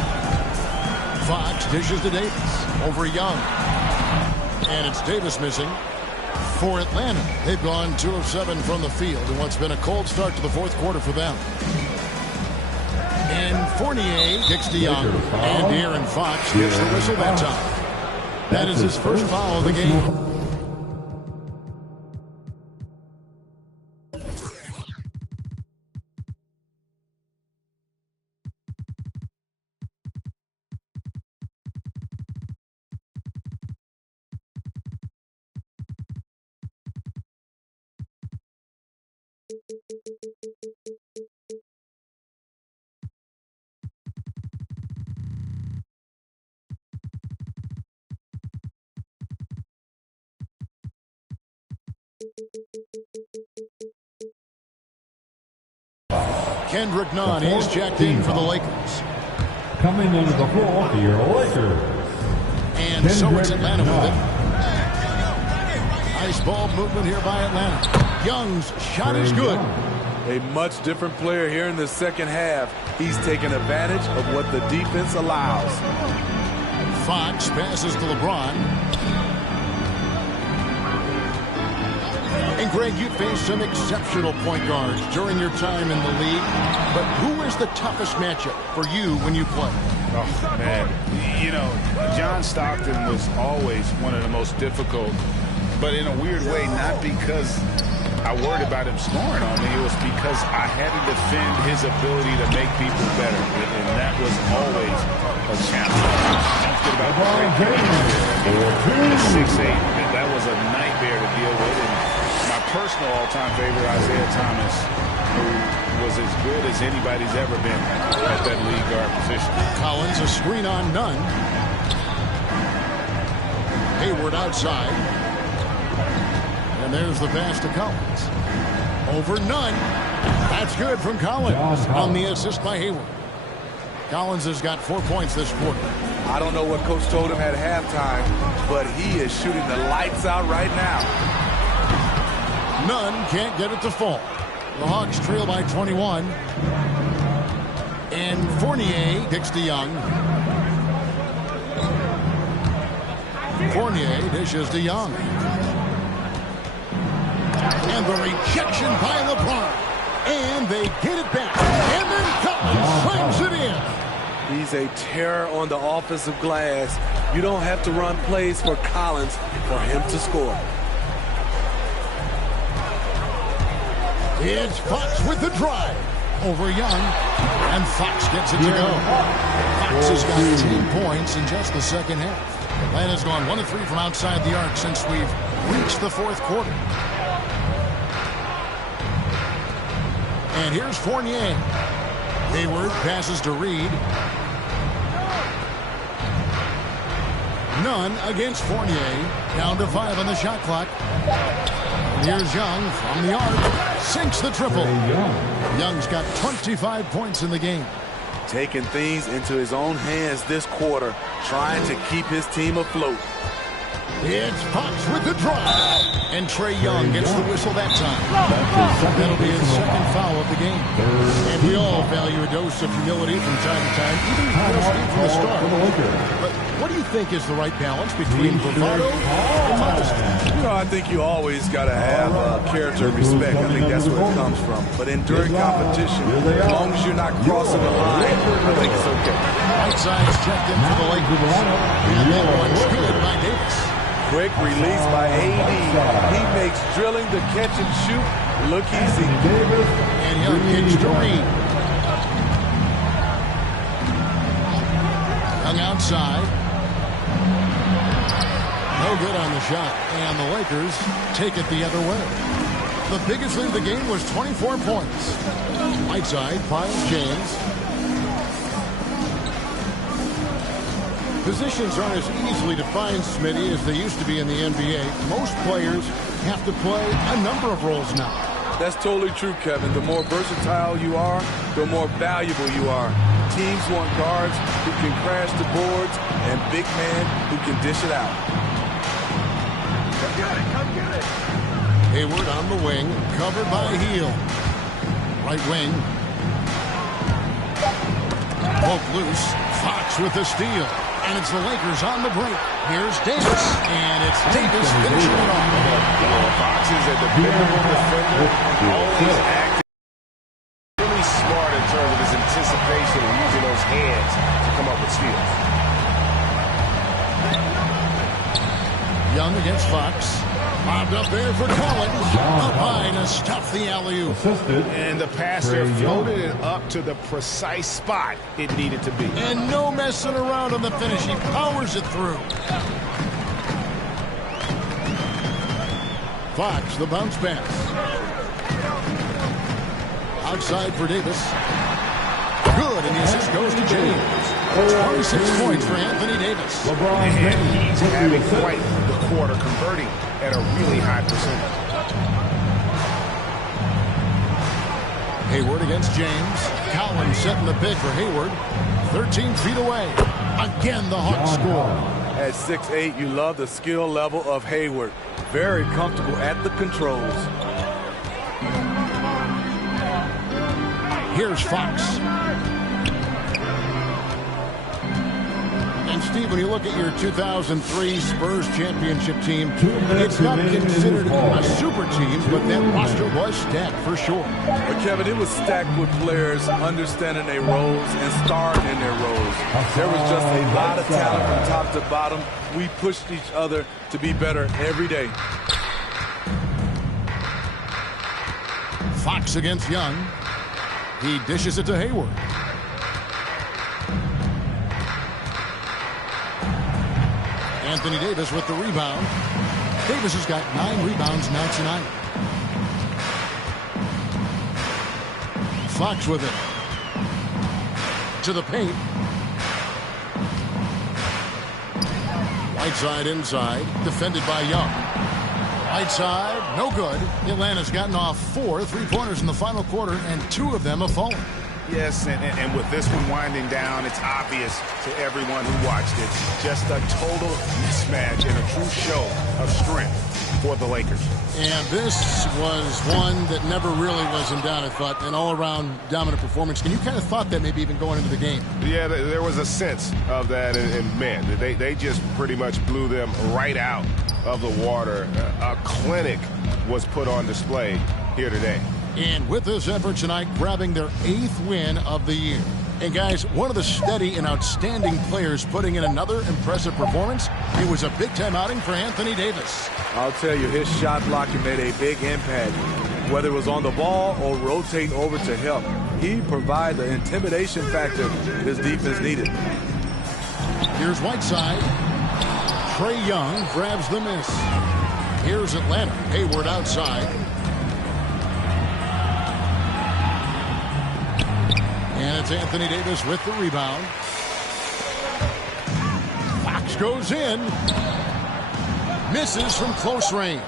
Fox dishes to Davis over Young. And it's Davis missing for Atlanta. They've gone 2 of 7 from the field in what's been a cold start to the fourth quarter for them. And Fournier kicks to Young. And De'Aaron Fox gets the whistle that time. That is his first foul of the game. Kendrick Nunn is checked in for the Lakers. Coming into the floor for your Lakers. And so it's Atlanta with it. Nice ball movement here by Atlanta. Young's shot is good. A much different player here in the second half. He's taking advantage of what the defense allows. Fox passes to LeBron. And Greg, you faced some exceptional point guards during your time in the league. But who is the toughest matchup for you when you play? Oh, man. You know, John Stockton was always one of the most difficult. But in a weird way, not because I worried about him scoring on me. It was because I had to defend his ability to make people better. And that was always a challenge. Don't forget about 6'8". That was a nightmare to deal with. And my personal all-time favorite, Isaiah Thomas, who was as good as anybody's ever been at that lead guard position. Collins, a screen on Nunn. Hayward outside. And there's the pass to Collins. Over Nunn. That's good from Collins on the assist by Hayward. Collins has got 4 points this quarter. I don't know what Coach told him at halftime, but he is shooting the lights out right now. Nunn can't get it to fall. The Hawks trail by 21. And Fournier kicks to Young. Fournier dishes to Young. And the rejection by LeBron. And they get it back. And then Collins slams it in. He's a terror on the offensive glass. You don't have to run plays for Collins for him to score. It's Fox with the drive. Over Young. And Fox gets it to go. Fox has got 10 points in just the second half. Atlanta's gone 1 of 3 from outside the arc since we've reached the fourth quarter. And here's Fournier. Hayward passes to Reed. Nunn against Fournier. Down to 5 on the shot clock. And here's Young from the arc. Sinks the triple. Young's got 25 points in the game. Taking things into his own hands this quarter, trying to keep his team afloat. It's Fox with the drive. And Trae Young gets the whistle that time. That'll be his second foul of the game. And we all value a dose of humility from time to time, even from the start. But what do you think is the right balance between bravado and modesty? You know, I think you always got to have character and respect. I think that's where it comes from. But in during competition, as long as you're not crossing the line, I think it's okay. Whiteside's checked in for the Lakers. And that one's good by Davis. Quick release by AD. He makes drilling the catch and shoot look easy. And Young kicks to Reed. Young outside. No good on the shot. And the Lakers take it the other way. The biggest lead of the game was 24 points. Whiteside piles James. Positions aren't as easily defined, Smitty, as they used to be in the NBA. Most players have to play a number of roles now. That's totally true, Kevin. The more versatile you are, the more valuable you are. Teams want guards who can crash the boards and big men who can dish it out. Come get it, come get it. Hayward on the wing, covered by Hield. Right wing. Poke loose. Fox with the steal. And it's the Lakers on the break. Here's Davis. And it's Davis finishing it off. Fox is a dependable defender. Always active. Really smart in terms of his anticipation and using those hands to come up with steals. Young against Fox. Bobbed up there for Collins. Up high to stuff the alley-oop. And the passer floated it up to the precise spot it needed to be. And no messing around on the finish. He powers it through. Fox, the bounce pass. Outside for Davis. Good, and the assist goes to James. 26 points for Anthony Davis. And he's having quite the quarter, converting at a really high percentage. Hayward against James. Collins setting the pick for Hayward. 13 feet away. Again, the Hawks score. At 6'8", you love the skill level of Hayward. Very comfortable at the controls. Here's Fox. And Steve, when you look at your 2003 Spurs championship team, it's not considered a super team, but that roster was stacked for sure. But Kevin, it was stacked with players understanding their roles and starring in their roles. There was just a lot of talent from top to bottom. We pushed each other to be better every day. Fox against Young. He dishes it to Hayward. Anthony Davis with the rebound. Davis has got 9 rebounds now tonight. Fox with it. To the paint. Whiteside inside. Defended by Young. Whiteside, no good. Atlanta's gotten off 4 3-pointers in the final quarter, and 2 of them have fallen. Yes, and with this one winding down, it's obvious to everyone who watched it. Just a total mismatch and a true show of strength for the Lakers. And this was one that never really was in doubt, I thought. An all-around dominant performance. And you kind of thought that maybe even going into the game. Yeah, there was a sense of that. And man, they just pretty much blew them right out of the water. A clinic was put on display here today. And with this effort tonight, grabbing their 8th win of the year. And guys, one of the steady and outstanding players putting in another impressive performance. It was a big-time outing for Anthony Davis. I'll tell you, his shot blocking made a big impact. Whether it was on the ball or rotating over to help, he provided the intimidation factor his defense needed. Here's Whiteside. Trae Young grabs the miss. Here's Atlanta. Hayward outside. And it's Anthony Davis with the rebound. Fox goes in. Misses from close range.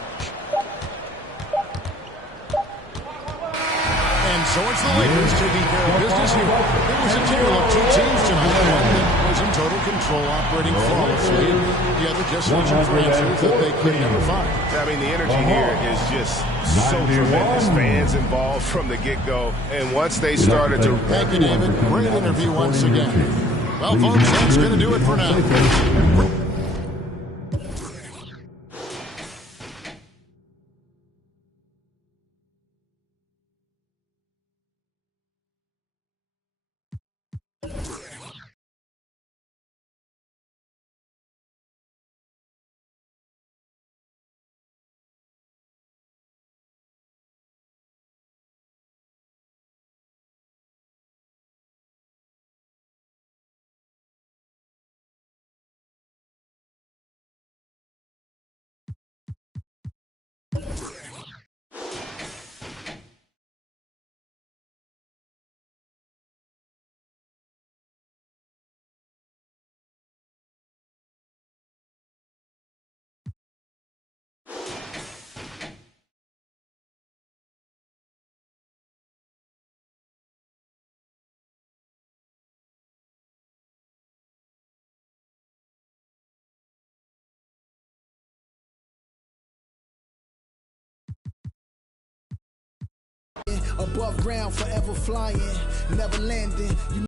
And so it's the Lakers taking care of business here. It was a tale of 2 teams tonight. One that was in total control, operating flawlessly. The other just searching for answers that they could never find. I mean, the energy here is just so tremendous. Fans involved from the get-go. And once they started to... Thank you, David. Great interview once again. Well, folks, that's going to do it for now. above ground, forever flying, never landing.